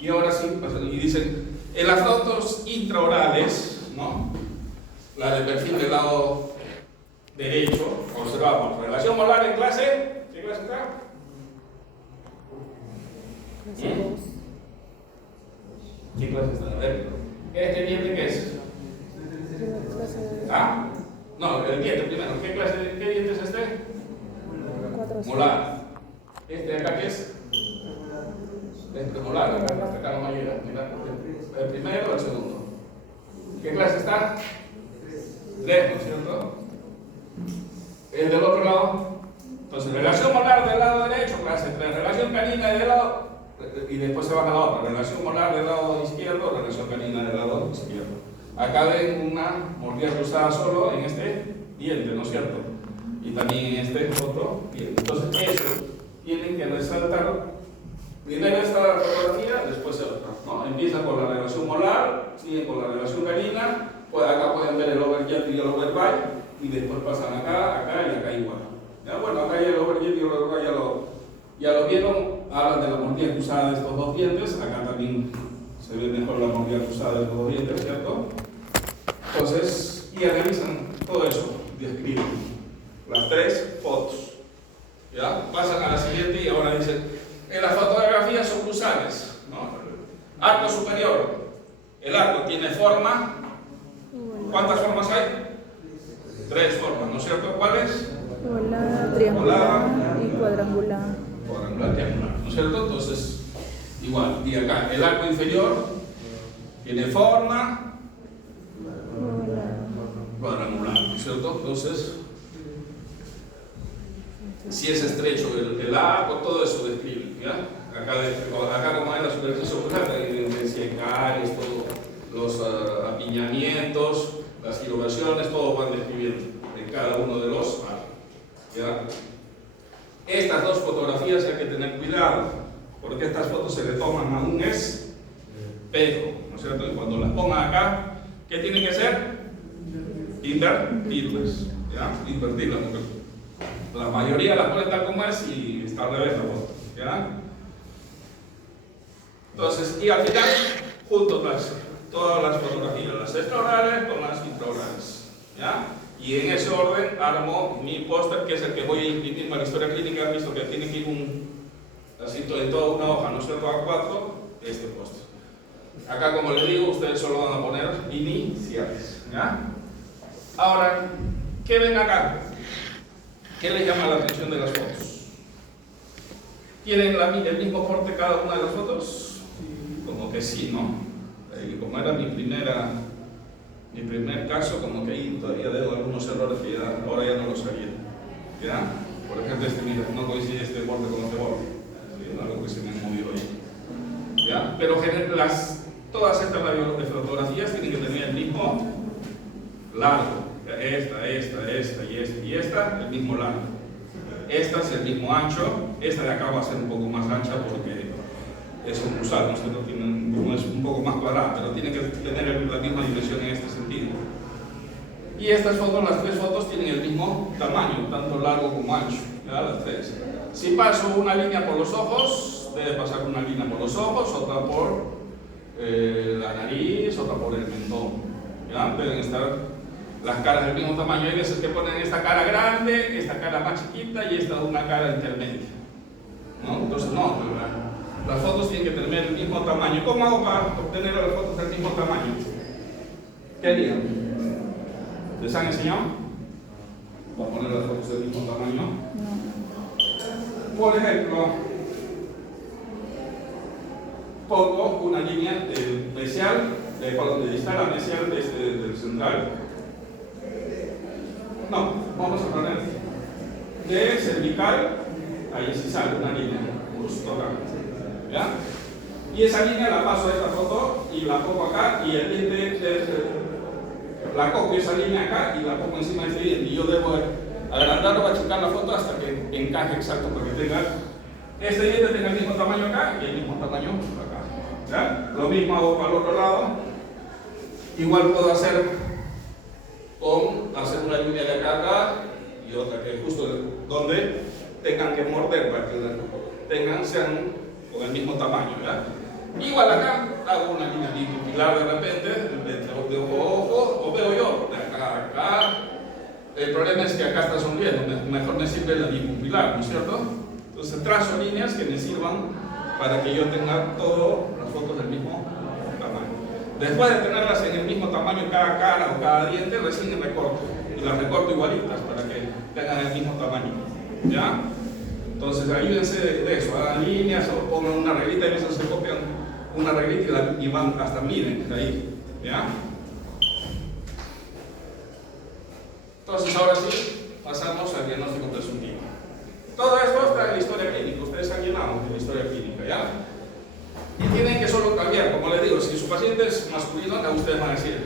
Y ahora sí, y dicen, en las fotos intraorales, ¿no? La de perfil del lado derecho, observamos relación molar en clase. ¿Qué clase está? ¿Qué clase está? A ver, ¿este diente qué es? ¿Ah? No, el diente primero. ¿Qué diente es este? Molar. ¿Este de acá qué es? Es premolar, acá no llega. El primero o el segundo. ¿Qué clase está? 3, ¿no es cierto? El del otro lado. Entonces, relación molar del lado derecho, clase 3. Relación canina del lado, y después se va a la otra. Relación molar del lado izquierdo, relación canina del lado izquierdo. Acá ven una mordida cruzada solo en este diente, ¿no es cierto? Y también en este otro diente. Entonces, eso tienen que resaltar. Primero esta fotografía, después el otro, ¿no? Empieza con la relación molar, sigue con la relación canina, pues acá pueden ver el overjet y el overbite, y después pasan acá y acá igual. ¿Ya? Bueno, acá ya el overjet y el overbite ya lo vieron, hablan de la mordida cruzada de estos dos dientes, acá también se ve mejor la mordida cruzada de estos dos dientes, ¿cierto? Entonces, y analizan todo eso, describen las 3 fotos. ¿Ya? Pasan a la siguiente y ahora dicen, en las fotografías son cruzales, ¿no? Arco superior. El arco tiene forma. ¿Cuántas formas hay? 3 formas, ¿no es cierto? ¿Cuáles? Ovalada, triangular y cuadrangular. Cuadrangular, triangular, ¿no es cierto? Entonces, igual. Y acá, el arco inferior tiene forma. Cuadrangular, ¿no es cierto? Entonces, si es estrecho el arco, todo eso describe, ¿ya? Acá como hay la superficie ocular, evidencia en caries, todos los apiñamientos, las girovaciones, todo van describiendo en cada uno de los arcos, ¿ya? Estas 2 fotografías hay que tener cuidado, porque estas fotos se le toman a un espejo, ¿no es cierto? Y cuando las pongan acá, ¿qué tienen que hacer? Invertirlas, ¿ya? Invertirlas, la mayoría las ponen tal como es y está al revés la foto, ¿ya? Entonces, y al final, junto todas las fotografías, las extraorales con las intraorales, ¿ya? Y en ese orden armo mi póster, que es el que voy a imprimir para la historia clínica. Han visto que tiene que ir así en toda una hoja, ¿no es cierto? A4, este póster. Acá, como les digo, ustedes solo van a poner iniciales, ¿ya? Ahora, ¿qué ven acá? ¿Qué les llama la atención de las fotos? ¿Tienen el mismo porte cada una de las fotos? Como que sí, ¿no? Como era mi primer caso, como que ahí todavía veo algunos errores que ahora ya no los haría. ¿Ya? Por ejemplo, mira, no coincide este borde con este borde. ¿Sí? Algo que se me ha movido ahí. ¿ya? Pero todas estas fotografías tienen que tener el mismo largo. Esta y esta, el mismo largo. Esta es el mismo ancho. Esta de acá va a ser un poco más ancha porque es un cruzado, ¿no es cierto? Es un poco más cuadrada, pero tiene que tener la misma dimensión en este sentido. Y estas fotos, las tres fotos, tienen el mismo tamaño, tanto largo como ancho, ¿ya? Las tres. Si paso una línea por los ojos, debe pasar una línea por los ojos, otra por la nariz, otra por el mentón, ¿ya? Deben estar las caras del mismo tamaño. Hay veces que ponen esta cara grande, esta cara más chiquita y esta una cara intermedia, ¿no? Entonces no, las fotos tienen que tener el mismo tamaño. ¿Cómo hago para obtener las fotos del mismo tamaño? ¿Qué harían? ¿Les han enseñado? Para poner las fotos del mismo tamaño. Por ejemplo, pongo una línea mesial, de distal a mesial del central. No, vamos a poner de cervical, ahí sí sale una línea, justo acá, ¿ya? Y esa línea la paso a esta foto y la pongo acá, y el diente, la copio esa línea acá y la pongo encima de este diente, y yo debo agrandar o achicar la foto hasta que encaje exacto, para que tenga este diente tenga el mismo tamaño acá y el mismo tamaño acá, ¿ya? Lo mismo hago para el otro lado. Igual puedo hacer una línea de acá a acá y otra que justo donde tengan que morder para que sean con el mismo tamaño, ¿ya? Igual acá hago una línea bipupilar de repente, de ojo a ojo, o veo yo de acá a acá. El problema es que acá está sonriendo, mejor me sirve la bipupilar, ¿no es cierto? Entonces trazo líneas que me sirvan para que yo tenga todas las fotos del mismo tamaño. Después de tenerlas en el mismo tamaño cada cara o cada diente, recién recorto. Y las recorto igualitas para que tengan el mismo tamaño, ¿ya? Entonces ayúdense de eso, hagan líneas o pongan una reglita, y a veces se copian una reglita y van hasta miden ahí, ¿ya? Entonces ahora sí, pasamos al diagnóstico presuntivo. Todo esto está en la historia clínica, ustedes han llenado de la historia clínica, ¿ya? Y tienen que solo cambiar, como les digo, si su paciente es masculino, ustedes van a decir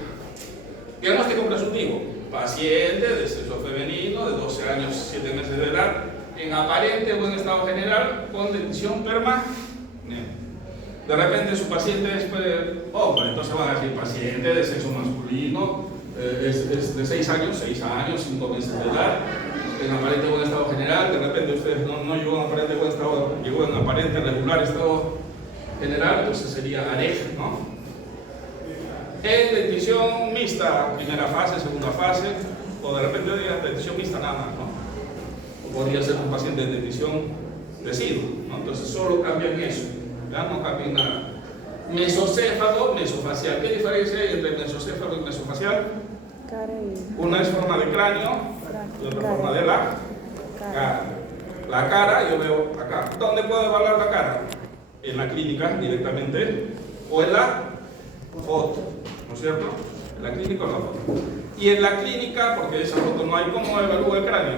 diagnóstico presuntivo, paciente de sexo femenino, de 12 años, 7 meses de edad, en aparente buen estado general, con dentición permanente. De repente su paciente es hombre, entonces van a decir paciente de sexo masculino, es de 6 años, 5 meses de edad, en aparente buen estado general. De repente ustedes no llegó en aparente buen estado, llegó en aparente regular estado general, entonces sería AREG, ¿no? En dentición mixta, primera fase, segunda fase, o de repente dentición mixta nada más, ¿no? O podría ser un paciente de dentición deciduo, ¿no? Entonces solo cambian eso, ¿ya? No cambian nada. Mesocéfalo, mesofacial. ¿Qué diferencia hay entre mesocéfalo y mesofacial? Una es forma de cráneo y otra forma de la cara. La cara, yo veo acá. ¿Dónde puedo evaluar la cara? En la clínica directamente o en la foto, ¿no es cierto? En la clínica o en la foto. Y en la clínica, porque esa foto no hay, ¿cómo evalúa el cráneo?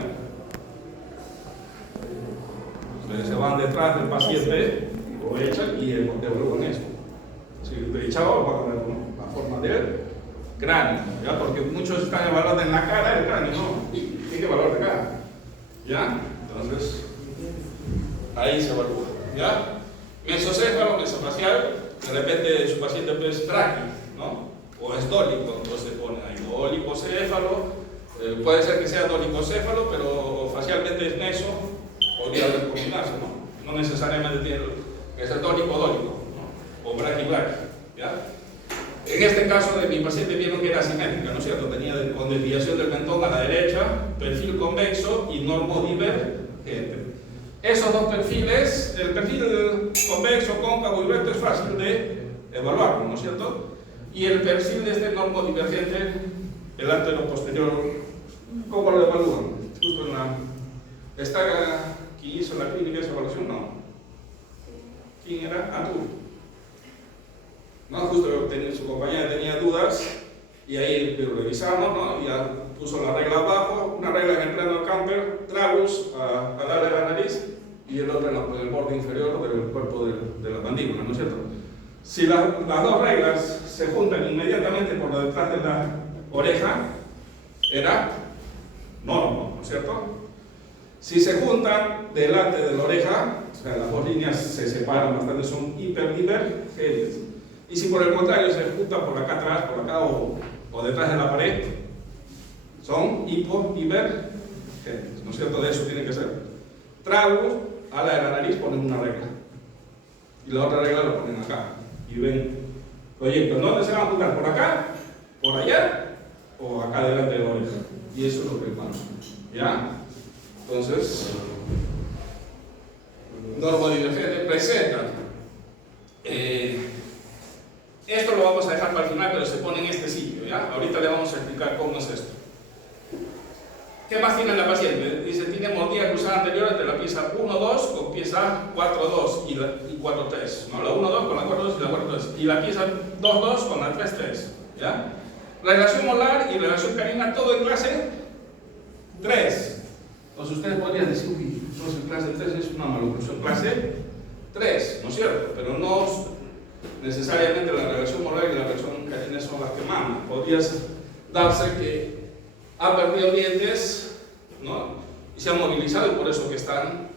Ustedes se van detrás del paciente, lo echan y evalúan esto. Si lo echado, van a ver, ¿no? La forma del cráneo, ¿ya? Porque muchos están evaluando en la cara, el cráneo no, tiene que evaluar de acá, ¿ya? Entonces, ahí se evalúa, ¿ya? Mesocéfalo, mesofacial, de repente su paciente es tráqueo, ¿no? O es dólico, entonces pone ahí dólicocéfalo, puede ser que sea dolicocéfalo, pero facialmente es meso, podría combinarse, ¿no? No necesariamente tiene que ser dólico, ¿no? O braquibraqui, ¿ya? En este caso de mi paciente vieron que era asimétrica, ¿no es cierto? Tenía con desviación del mentón a la derecha, perfil convexo y normodivergente. Esos dos perfiles, el perfil convexo, cóncavo y recto es fácil de evaluarlo, ¿no es cierto? Y el perfil de este normodivergente, el antero-posterior, ¿cómo lo evalúan? Justo en la... ¿Está quien hizo la clínica esa evaluación? No. ¿Quién era? Ah, tú. No, justo su compañera tenía dudas y ahí lo revisamos, ¿no? Y ya puso la regla abajo, una regla en el plano camper, tragus a darle la nariz y el otro en el borde inferior del cuerpo de la mandíbula, ¿no es cierto? Si las dos reglas se juntan inmediatamente por detrás de la oreja, era normo, ¿no es cierto? Si se juntan delante de la oreja, o sea, las dos líneas se separan bastante, son hiperdivergentes. Y si por el contrario se juntan por acá atrás, por acá o detrás de la pared, son hipodivergentes, ¿no es cierto? De eso tiene que ser. Trago, ala de la nariz, ponen una regla. Y la otra regla la ponen acá. Y ven, proyectos, ¿dónde se van a juntar? ¿Por acá? ¿Por allá? ¿O acá delante de la oreja? Y eso es lo que pasa. ¿Ya? Entonces, normodivergente presenta. Esto lo vamos a dejar para el final, pero se pone en este sitio, ¿ya? Ahorita le vamos a explicar cómo es esto. ¿Qué más tiene la paciente? Dice, tiene mordida cruzada anterior entre la pieza 1-2 con pieza 4-2 y 4-3, ¿no? La 1-2 con la 4-2 y la 4-3. Y la pieza 2-2 con la 3-3, ¿ya? Relación molar y relación canina, todo en clase 3. Entonces ustedes podrían decir, uy, entonces clase 3 es una maloclusión clase 3, ¿no es cierto? Pero no necesariamente la relación molar y la relación canina son las que mandan. Podrías darse que ha perdido dientes, ¿no? Y se han movilizado y por eso que están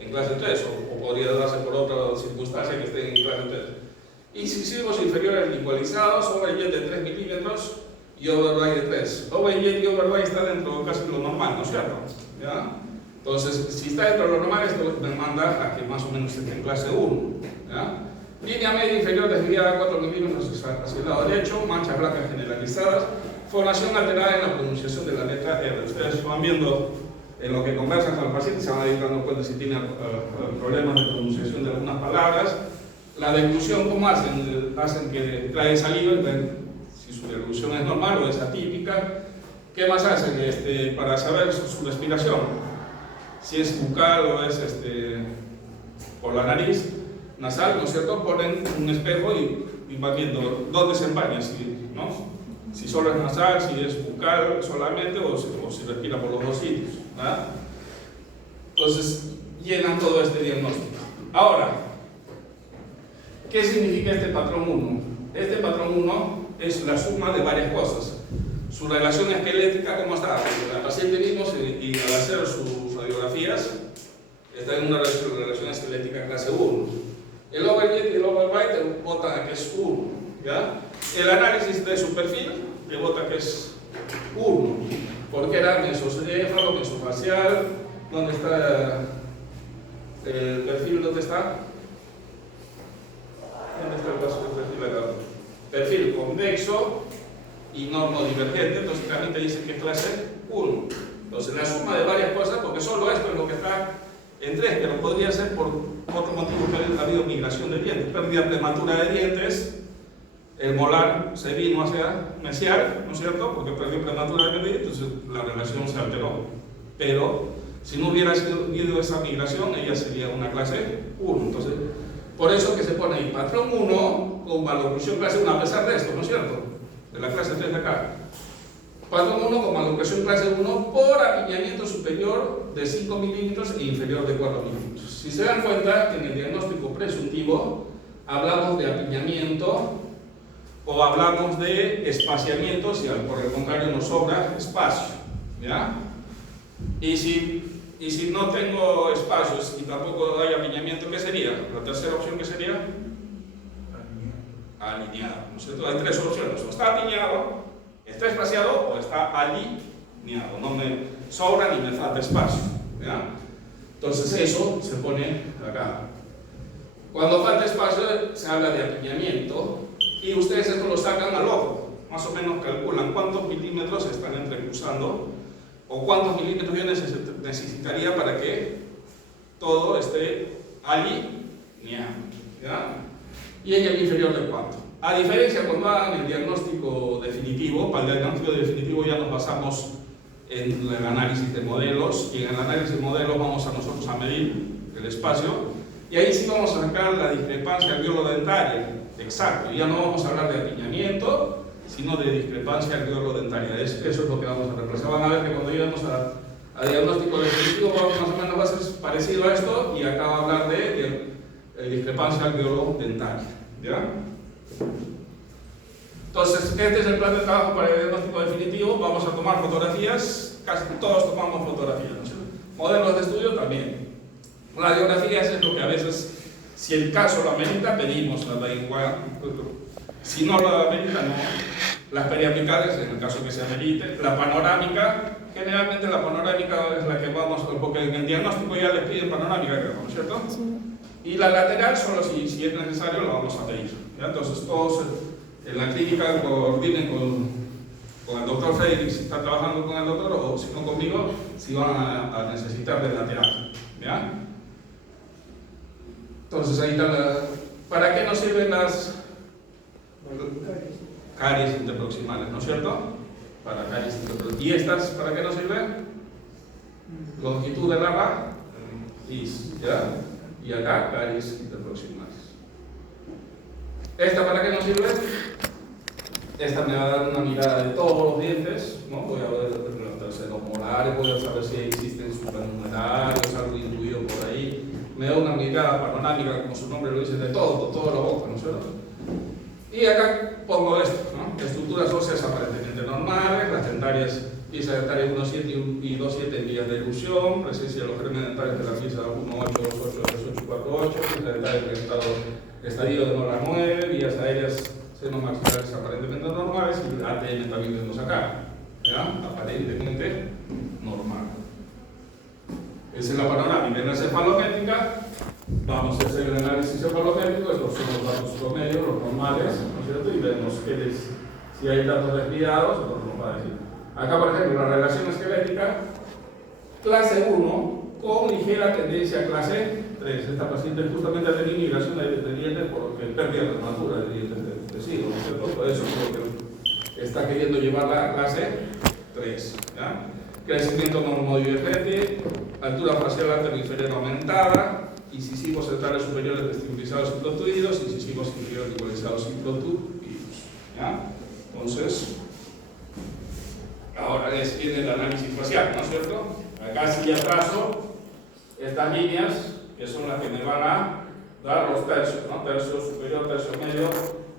en clase 3, o podría darse por otra circunstancia que estén en clase 3. Incisivos inferiores igualizados, overjet de 3 milímetros y overbite de 3. Overjet y overbite está dentro casi de lo normal, ¿no es cierto? ¿Ya? Entonces, si está dentro de lo normal, esto me manda a que más o menos esté en clase 1. ¿Ya? Línea media inferior desviada 4 milímetros hacia el lado derecho, manchas blancas generalizadas, fonación alterada en la pronunciación de la letra R. Ustedes van viendo en lo que conversan con el paciente, se van a ir dando cuenta si tienen problemas de pronunciación de algunas palabras. La deglución, ¿cómo hacen? Hacen que trae saliva y ven si su deglución es normal o es atípica. ¿Qué más hacen? Para saber su respiración, si es bucal o es por la nariz, nasal, ¿no es cierto? Ponen un espejo y van viendo dónde se empaña, ¿no? Si solo es nasal, si es bucal solamente o si respira por los dos sitios, ¿verdad? Entonces, llenan todo este diagnóstico. Ahora, ¿qué significa este patrón 1? Este patrón 1 es la suma de varias cosas. Su relación esquelética, ¿cómo está? La paciente vimos y al hacer sus radiografías está en una relación esquelética clase 1. El overjet y el overbite vota que es 1, ¿ya? El análisis de su perfil le vota que es 1, porque era mesocéfalo, mesofacial. ¿Dónde está el perfil? ¿Dónde está? ¿Dónde está el perfil acá? Perfil convexo y normodivergente, entonces también te dice que es clase 1. Entonces la suma de varias cosas, porque solo esto es lo que está en 3, pero podría ser por otro motivo que ha habido migración de dientes, pérdida prematura de dientes. El molar se vino hacia mesial, ¿no es cierto? Porque perdió prematuramente, entonces la relación se alteró. Pero si no hubiera habido esa migración, ella sería una clase 1. Entonces, por eso que se pone ahí patrón 1 con maloclusión clase 1, a pesar de esto, ¿no es cierto? De la clase 3 de acá. Patrón 1 con maloclusión clase 1 por apiñamiento superior de 5 milímetros e inferior de 4 milímetros. Si se dan cuenta, en el diagnóstico presuntivo hablamos de apiñamiento o hablamos de espaciamiento si por el contrario nos sobra espacio, ¿ya? Y si no tengo espacios y tampoco hay apiñamiento, ¿qué sería? La tercera opción, ¿qué sería? Alineado, ¿no es cierto? Hay 3 opciones: o está apiñado, está espaciado o está alineado. No me sobra ni me falta espacio, ¿ya? Entonces eso se pone acá. Cuando falta espacio se habla de apiñamiento. Y ustedes esto lo sacan al ojo, más o menos calculan cuántos milímetros se están entrecruzando o cuántos milímetros yo necesitaría para que todo esté alineado, ¿ya? Y en el inferior de cuánto. A diferencia cuando hagan el diagnóstico definitivo, para el diagnóstico definitivo ya nos basamos en el análisis de modelos, y en el análisis de modelos vamos a nosotros a medir el espacio, y ahí sí vamos a sacar la discrepancia alveolo-dentaria. Exacto, ya no vamos a hablar de apiñamiento, sino de discrepancia alveolo-dentaria. Eso es lo que vamos a reemplazar. Van a ver que cuando lleguemos a diagnóstico definitivo, más o menos va a ser parecido a esto, y acá va a hablar de discrepancia alveolo-dentaria. ¿Ya? Entonces, este es el plan de trabajo para el diagnóstico definitivo. Vamos a tomar fotografías, casi todos tomamos fotografías, ¿no? Modelos de estudio también. Radiografías es lo que a veces, si el caso lo amerita, pedimos la lengua. Si no lo amerita, no. Las periapicales, en el caso que se amerite. La panorámica, generalmente la panorámica es la que vamos, porque en el diagnóstico ya les piden panorámica, ¿no es cierto? Sí. Y la lateral, solo si es necesario, lo vamos a pedir. ¿Ya? Entonces, todos en la clínica coordinen con el doctor Frederick, si está trabajando con el doctor, o si no conmigo, si van a necesitar de lateral. ¿Ya? Entonces, ahí está la... ¿Para qué nos sirven las caries interproximales, ¿no es cierto? Para caries interproximales. ¿Y estas para qué nos sirven? Longitud de la raíz, ¿ya? Y acá caries interproximales. ¿Esta para qué nos sirve? Esta me va a dar una mirada de todos los dientes, ¿no? Voy a ver los terceros molares, voy a saber si existen supernumerarios, algo intuido por ahí. Me da una mirada panorámica, como su nombre lo dice, de todo, toda la boca, ¿no es cierto? Y acá pongo esto, ¿no? Estructuras óseas aparentemente normales, las dentarias, pieza dentaria 1,7 y 2,7 en vías de elusión, presencia de los gérmenes dentarios de la pieza 1,8, 2,8, 3,8 y 4,8, pieza dentaria en estadio de Mora 9, vías aéreas senomaxilares aparentemente normales y ATM también vemos acá, ¿ya? Aparentemente normal. Esa es la panorámica. En la cefalométrica vamos a hacer el análisis cefalométrico, estos son los datos promedios, los normales, ¿no es cierto? Y vemos si hay datos desviados, nos va a decir. Acá, por ejemplo, la relación esquelética, clase 1 con ligera tendencia a clase 3. Esta paciente justamente ha tenido migración de dientes porque pérdida prematura de dientes de siglo, ¿no es cierto? Por eso es lo que está queriendo llevarla a clase 3. ¿Ya? Crecimiento normodivergente, altura facial anterior aumentada, incisivos centrales superiores vestibulizados y protuidos, incisivos inferiores igualizados y protuidos. ¿Ya? Entonces, ahora viene el análisis facial, ¿no es cierto? Acá sí ya trazo estas líneas, que son las que me van a dar los tercios, ¿no? Tercio superior, tercio medio,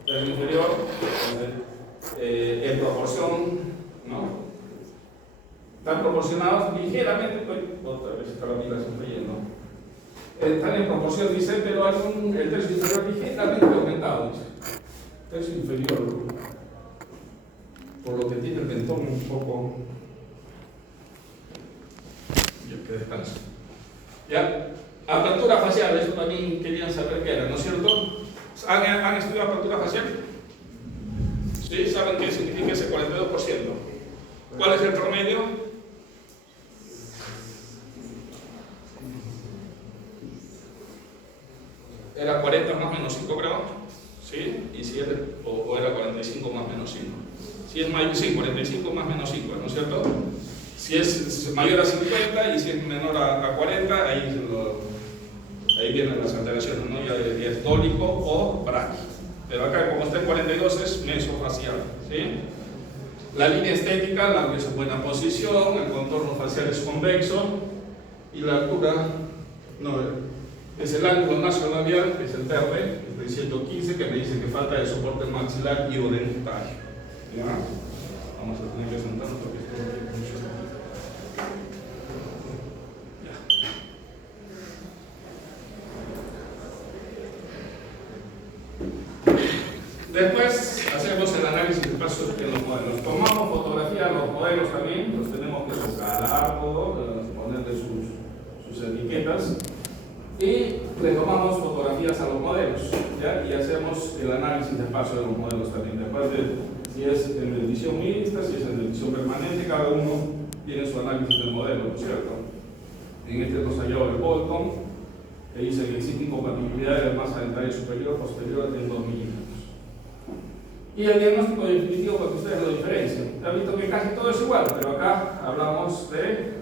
tercio inferior, en proporción, ¿no? Están proporcionados ligeramente, otra vez está la mira siempre yendo. Están en proporción, dice, pero hay el tercio inferior ligeramente aumentado, dice. Tercio inferior, por lo que tiene el mentón un poco. Ya que descanso. ¿Ya? Apertura facial, eso también querían saber qué era, ¿no es cierto? ¿Han estudiado apertura facial? ¿Sí? ¿Saben qué significa ese 42%? ¿Cuál es el promedio? Era 40 más menos 5 grados, ¿sí? Y si o era 45 más menos 5. Si es mayor, sí, 45 más menos 5, ¿no es cierto? Si es mayor a 50 y si es menor a 40, ahí vienen las alteraciones, ¿no? Ya es dólico o braquio. Pero acá, como está en 42, es mesofacial, ¿sí? La línea estética, la que es en buena posición, el contorno facial es convexo y la altura, no, es el ángulo nasolabial, que es el verde, el 315, que me dice que falta de soporte maxilar y odentario. ¿Ya? Vamos a tener que sentarnos porque esto no funciona. Ya. Después hacemos el análisis de pasos en los modelos. Tomamos fotografía a los modelos también, los tenemos que escalar todo, ponerle sus etiquetas. Y le tomamos fotografías a los modelos, ¿ya? Y hacemos el análisis de paso de los modelos también. Después de si es en edición mixta, si es en edición permanente, cada uno tiene su análisis del modelo, ¿no es cierto? En este nos ha hallado el Bolton, que dice que existe incompatibilidad de la masa dentaria superior o posterior en 2 milímetros. Y el diagnóstico definitivo, para que ustedes lo diferencien. Han visto que casi todo es igual, pero acá hablamos de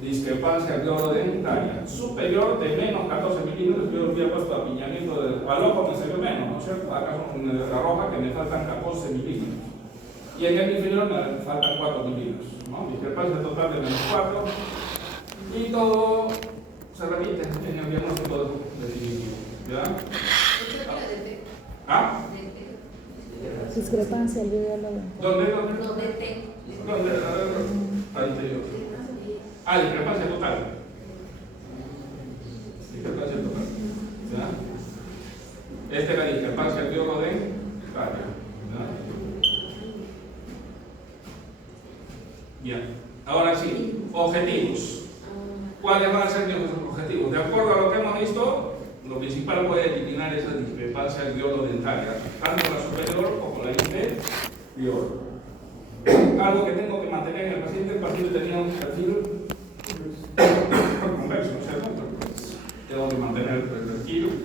discrepancia dentaria superior de menos 14 milímetros. Yo había puesto apiñamiento del ojo, me salió menos, ¿no es cierto? Acá son la roja que me faltan 14 milímetros. Y en el inferior me faltan 4 milímetros, ¿no? Discrepancia total de menos 4. Y todo se repite en el diagnóstico definitivo. ¿Ya? ¿Ah? Discrepancia, el video lo ¿Dónde? No, vete. ¿Dónde? Al interior. Ah, discrepancia total. Discrepancia total. ¿Ya? Esta es la discrepancia del diólogo de carga. Bien. Ahora sí, objetivos. ¿Cuáles van a ser los objetivos? De acuerdo a lo que hemos visto, lo principal puede eliminar esa discrepancia alveolo-dentaria, tanto la superior como la inferior. Algo que tengo que mantener en el paciente tenía un perfil convexo, ¿no es cierto? Tengo que mantener el perfil.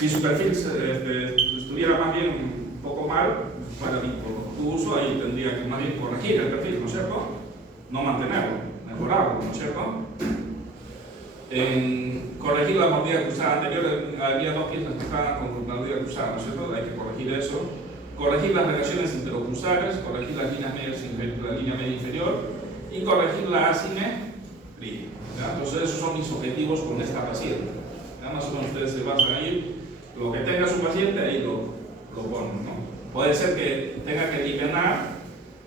Si su perfil estuviera más bien un poco mal, fuera obtuso, ahí tendría que más bien corregir el perfil, ¿no es cierto? No mantenerlo, mejorarlo, ¿no es cierto? En corregir la mordida cruzada anterior, había dos piezas que estaban con mordida cruzada, ¿no es cierto? Hay que corregir eso. Corregir las relaciones interocruzales, corregir las líneas medias, la línea media inferior y corregir la asimetría. Entonces esos son mis objetivos con esta paciente. ¿Ya? Más o menos ustedes se basan ahí, lo que tenga su paciente ahí lo ponen, ¿no? Puede ser que tenga que eliminar,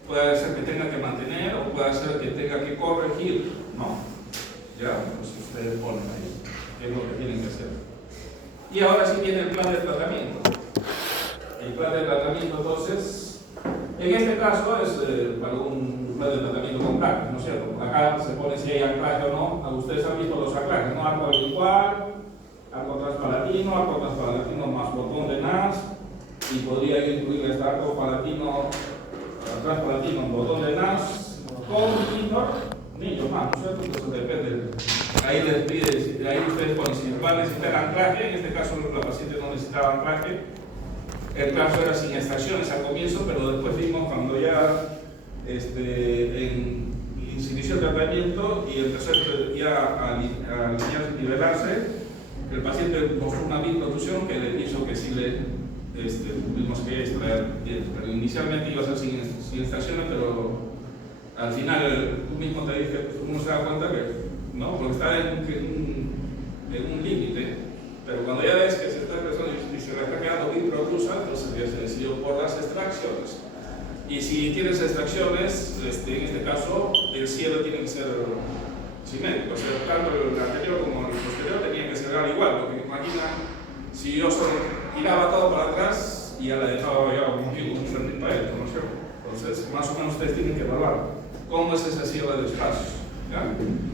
puede ser que tenga que mantener o puede ser que tenga que corregir, ¿no? Ya, pues ustedes ponen ahí, qué es lo que tienen que hacer. Y ahora sí viene el plan de tratamiento. El plan de tratamiento, entonces, en este caso es para un plan de tratamiento con plaques, ¿no es cierto? Acá se pone si hay anclaje o no. Ustedes han visto los anclajes, ¿no? Arco igual, arco transpalatino más botón de NAS, y podría incluir este arco transpalatino, botón de NAS, con niños más, ¿no es cierto? Entonces depende. Ahí les pide, ahí ustedes ponen si van a necesitar anclaje. En este caso la paciente no necesitaba anclaje. El caso era sin extracciones al comienzo, pero después vimos cuando ya se inició el tratamiento y empezó ya a nivelarse, el paciente mostró una bioprotusión que le hizo que sí tuvimos que extraer bien. Pero inicialmente iba a ser sin extracciones, pero al final tú mismo te dije, uno se da cuenta que no, porque está en un límite. Pero cuando ya ves que se está empezando y se le está quedando bioprotusa, entonces ya se decidió por las extracciones. Y si tienes extracciones, en este caso, el cierre tiene que ser simétrico. O sea, tanto el anterior como el posterior tenían que cerrar igual, porque imagina, si yo solo tiraba todo para atrás y ya la dejaba ya como un frente para él, ¿no es cierto? Entonces, más o menos ustedes tienen que evaluar cómo es ese cierre de espacios. ¿Ya?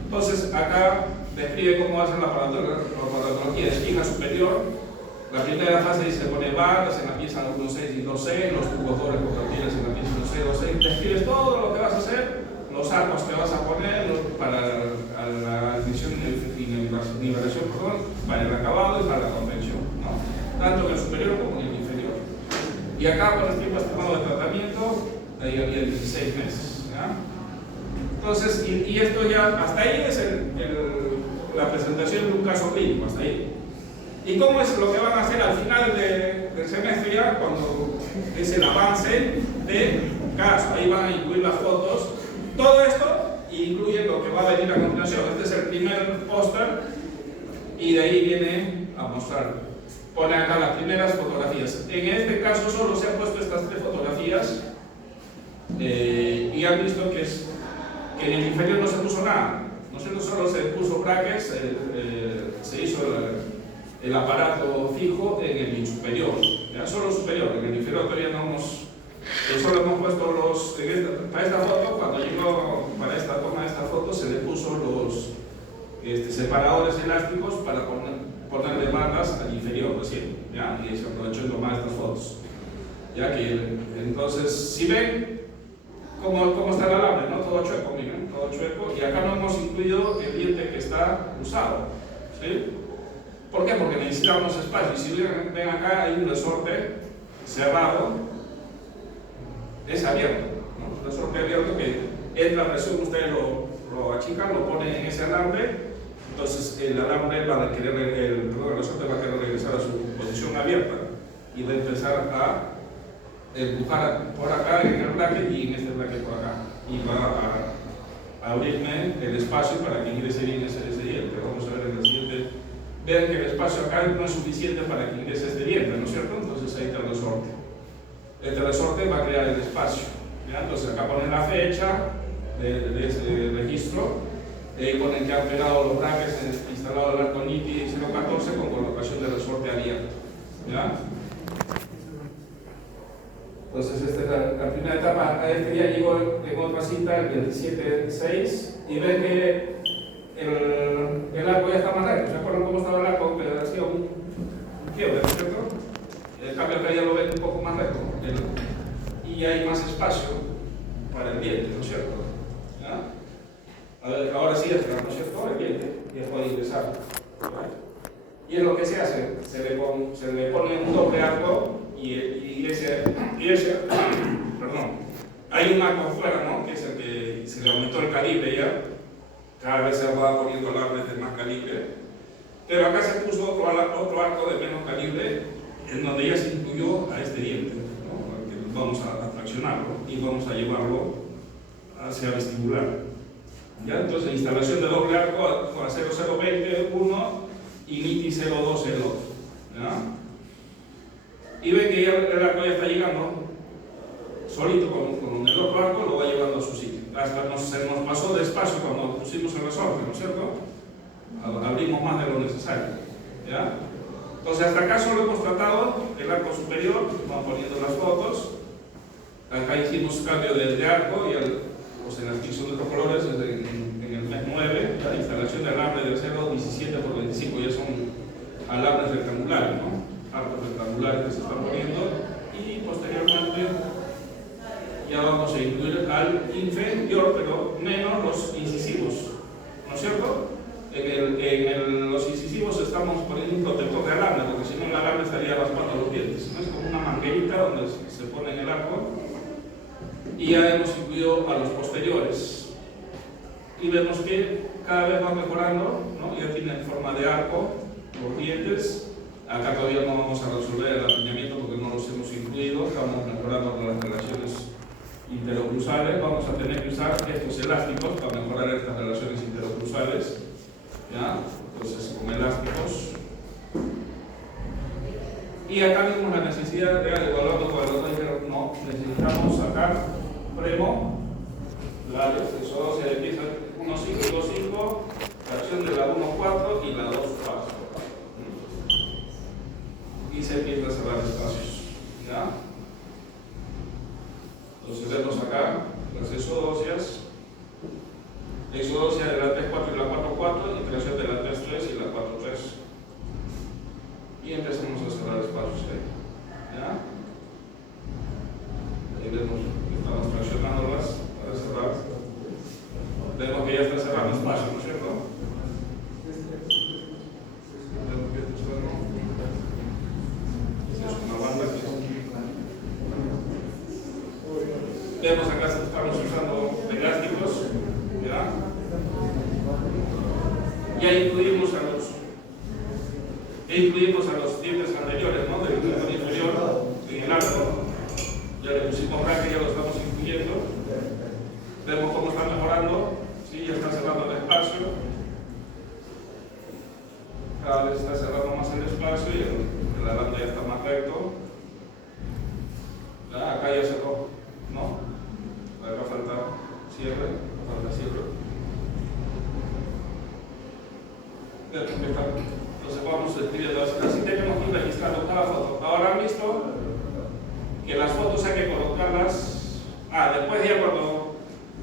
Entonces, acá describe cómo va a ser la aparatología de espina superior. La primera fase se pone barras en la pieza 1.6 y 2.6, los tubos dobles portátiles en la pieza 1.6 y 2.6. Describes todo lo que vas a hacer, los arcos que vas a poner para la admisión y nivelación, para el acabado y para la contención, ¿no? Tanto en el superior como en el inferior. Y acá con el tiempo estimado de tratamiento, ahí había 16 meses. ¿Ya? Entonces, y esto ya, hasta ahí es la presentación de un caso clínico, hasta ahí. ¿Y cómo es lo que van a hacer al final del semestre ya? Cuando es el avance de caso, ahí van a incluir las fotos. Todo esto incluye lo que va a venir a continuación. Este es el primer póster y de ahí viene a mostrar. Pone acá las primeras fotografías. En este caso solo se han puesto estas 3 fotografías y han visto que en el inferior no se puso nada. No solo se puso brackets, se hizo el aparato fijo en el superior, ¿ya? Solo superior, en el inferior todavía no hemos, solo hemos puesto para esta foto, cuando llegó para esta toma de esta foto, se le puso los separadores elásticos para ponerle bandas al inferior recién, ¿ya? Y se aprovechó en tomar estas fotos, ya que entonces, si ven cómo está el alambre, ¿no? Todo chueco, miren, todo chueco, y acá no hemos incluido el diente que está usado, ¿sí? ¿Por qué? Porque necesitamos espacio. Y si ven acá, hay un resorte cerrado, es abierto, ¿no? Un resorte abierto que entra presión, ustedes lo achican, lo ponen en ese alambre, entonces el alambre va a requerir, el resorte va a querer regresar a su posición abierta y va a empezar a empujar por acá en el bracket y en este bracket por acá. Y va a abrirme el espacio para que ingrese bien ese diente. Vamos a ver en el siguiente vean que el espacio acá no es suficiente para que ingrese este diente, ¿no es cierto? Entonces ahí está el resorte. Este resorte va a crear el espacio, ¿ya? Entonces acá ponen la fecha de ese registro, y ahí ponen que han pegado los brackets instalado el arco NITI 014 con colocación de resorte abierto, ¿ya? Entonces esta es la primera etapa. A este día llegó en otra cita el 27-6 y ven que el arco ya está más recto. ¿Se acuerdan cómo estaba el arco? Que hacía un quiebre, ¿no es cierto? El cambio acá ya lo ven un poco más recto y hay más espacio para el diente, ¿no es cierto? ¿Ya? A ver, ahora sí entra, ¿no es cierto? El diente ya puede ingresar. Y es lo que se hace, se le pone un doble arco y ese perdón, hay un arco afuera, ¿no? Que es el que se le aumentó el calibre ya, cada vez se va poniendo alarmes de más calibre, pero acá se puso otro arco de menos calibre en donde ya se incluyó a este diente, ¿no? Que vamos a traccionarlo y vamos a llevarlo hacia vestibular. ¿Ya? Entonces instalación de doble arco con 0020 1 y NITI 02 el otro. ¿Ya? Y ven que ya el arco ya está llegando solito con el otro arco, lo va llevando a su sitio. Hasta se nos pasó de espacio cuando pusimos el resorte, ¿no es cierto? Abrimos más de lo necesario. ¿Ya? Entonces hasta acá solo hemos tratado el arco superior, vamos poniendo las fotos. Acá hicimos cambio de arco y pues en la descripción de otros colores en el mes 9, la instalación de alambre del 0,17 por 25, ya son alambres rectangulares, ¿no? Arcos rectangulares que se están poniendo, y posteriormente ya vamos a incluir al inferior, pero menos los incisivos, ¿no es cierto? En los incisivos estamos poniendo un protector de alambre, porque si no el alambre estaría raspando los dientes, ¿no? Es como una manguerita donde se pone en el arco, y ya hemos incluido a los posteriores, y vemos que cada vez va mejorando, ¿no? Ya tienen forma de arco los dientes. Acá todavía no vamos a resolver el apiñamiento porque no los hemos incluido, estamos mejorando con las relaciones interocruzales. Vamos a tener que usar estos elásticos para mejorar estas relaciones interocruzales, ¿ya? Entonces con elásticos. Y acá vemos la necesidad de evaluando con el doctor, no, necesitamos sacar premo, ¿vale? Eso se empieza 1,5 y 2,5, fracción de la 1,4 y la 2,4. Y se empieza a cerrar espacios, ¿ya? Entonces vemos acá las exodocias de la 3,4 y la 4,4, y creación de la 3,3 y la 4,3, y empezamos a cerrar espacios ahí, ¿ya? Ahí vemos que estamos traccionándolas para cerrar. Vemos que ya está cerrando espacio, ¿no es cierto? Vemos que esto está, ¿no? Es una banda que vemos acá estamos usando elásticos, ¿ya? Ya incluimos a los dientes anteriores, ¿no? Del diente inferior en el arco. Ya le pusimos bracket, ya lo estamos incluyendo. Vemos cómo está mejorando, ¿sí? Ya está cerrando el espacio. Cada vez está cerrando más el espacio y el alambre ya está más recto. ¿Ya? Acá ya cerró, ¿no? Acá falta cierre, Entonces vamos escribiendo así, tenemos que ir registrando cada foto. Ahora han visto que las fotos hay que colocarlas. Después ya cuando,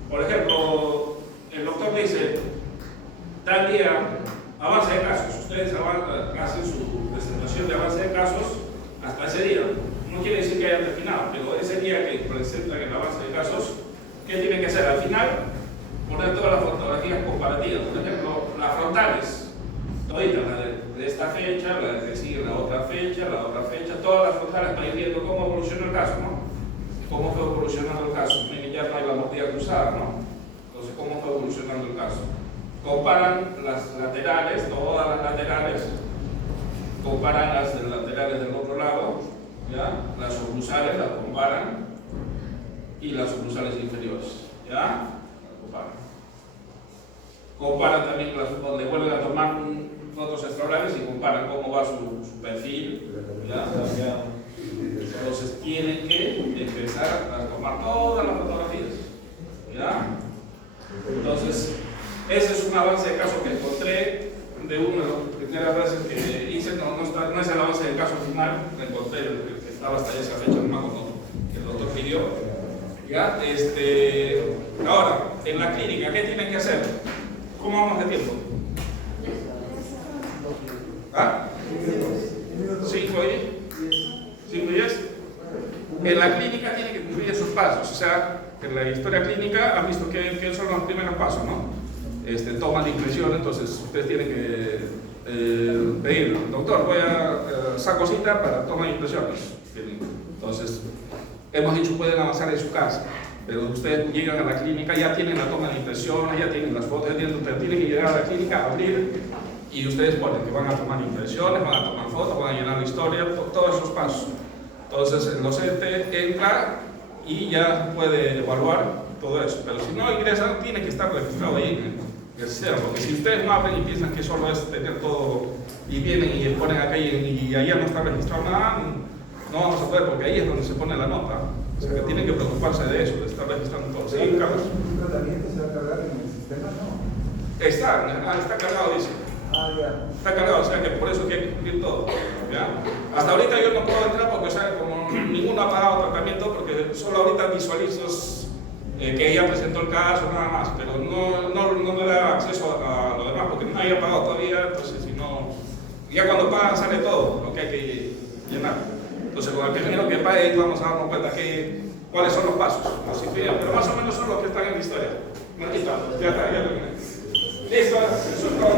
por ejemplo, el doctor dice, tal día avance de casos, ustedes hacen su presentación de avance de casos hasta ese día. No quiere decir que hayan terminado, pero ese día que presentan el avance de casos, ¿qué tienen que hacer? Al final, poner todas las fotografías comparativas. Por ejemplo, las frontales, toditas, la de esta fecha, la de sigue la otra fecha, todas las frontales para ir viendo cómo evolucionó el caso, ¿no? Cómo fue evolucionando el caso. Miren, ya no hay la mordida cruzada, ¿no? Entonces, ¿cómo fue evolucionando el caso? Comparan las laterales, todas las laterales, comparan las laterales del otro lado, ¿ya? Las oclusales las comparan y las oclusales inferiores, ¿ya? Las comparan. Comparan también donde vuelven a tomar fotos extraordinarias y comparan cómo va su perfil, ¿ya? Entonces tienen que empezar a tomar todas las fotografías, ¿ya? Entonces, ese es un avance de caso que encontré de una de las primeras veces que hice, no es el avance del caso final, lo encontré, que estaba hasta esa fecha, no me acuerdo, que el doctor pidió. ¿Ya? Ahora, en la clínica, ¿qué tienen que hacer? ¿Cómo vamos de tiempo? ¿Ah? 5 días. En la clínica tienen que cumplir esos pasos, o sea, en la historia clínica han visto que son los primeros pasos, ¿no? Toman de impresión, entonces ustedes tienen que pedir, doctor, voy a saco cita para tomar impresiones. Entonces, hemos dicho pueden avanzar en su casa, pero ustedes llegan a la clínica, ya tienen la toma de impresiones, ya tienen las fotos, pero tienen que llegar a la clínica, abrir, y ustedes ponen que van a tomar impresiones, van a tomar fotos, van a llenar la historia, todos esos pasos. Entonces, el docente entra y ya puede evaluar todo eso, pero si no ingresa, tiene que estar registrado ahí en el sistema, porque si ustedes no abren y piensan que solo es tener todo, y vienen y ponen acá y allá no está registrado nada, no vamos a poder, porque ahí es donde se pone la nota. O sea que tienen que preocuparse de eso, de estar registrando todo. ¿Sí, Carlos? ¿Un tratamiento se va a cargar en el sistema? No. Está cargado, dice. Ya. Está cargado, o sea que por eso hay que cumplir todo. ¿Ya? Hasta ahorita yo no puedo entrar porque, o sea, como ninguno ha pagado tratamiento, porque solo ahorita visualizo que ella presentó el caso, nada más, pero no me da acceso a lo demás, porque nadie ha pagado todavía, entonces si no. Ya cuando pagan sale todo lo que hay que llenar. Entonces, con el primero que pague, vamos a darnos cuenta cuáles son los pasos. Así que, pero más o menos son los que están en la historia. Aquí está, ya terminé. Listo, eso es todo.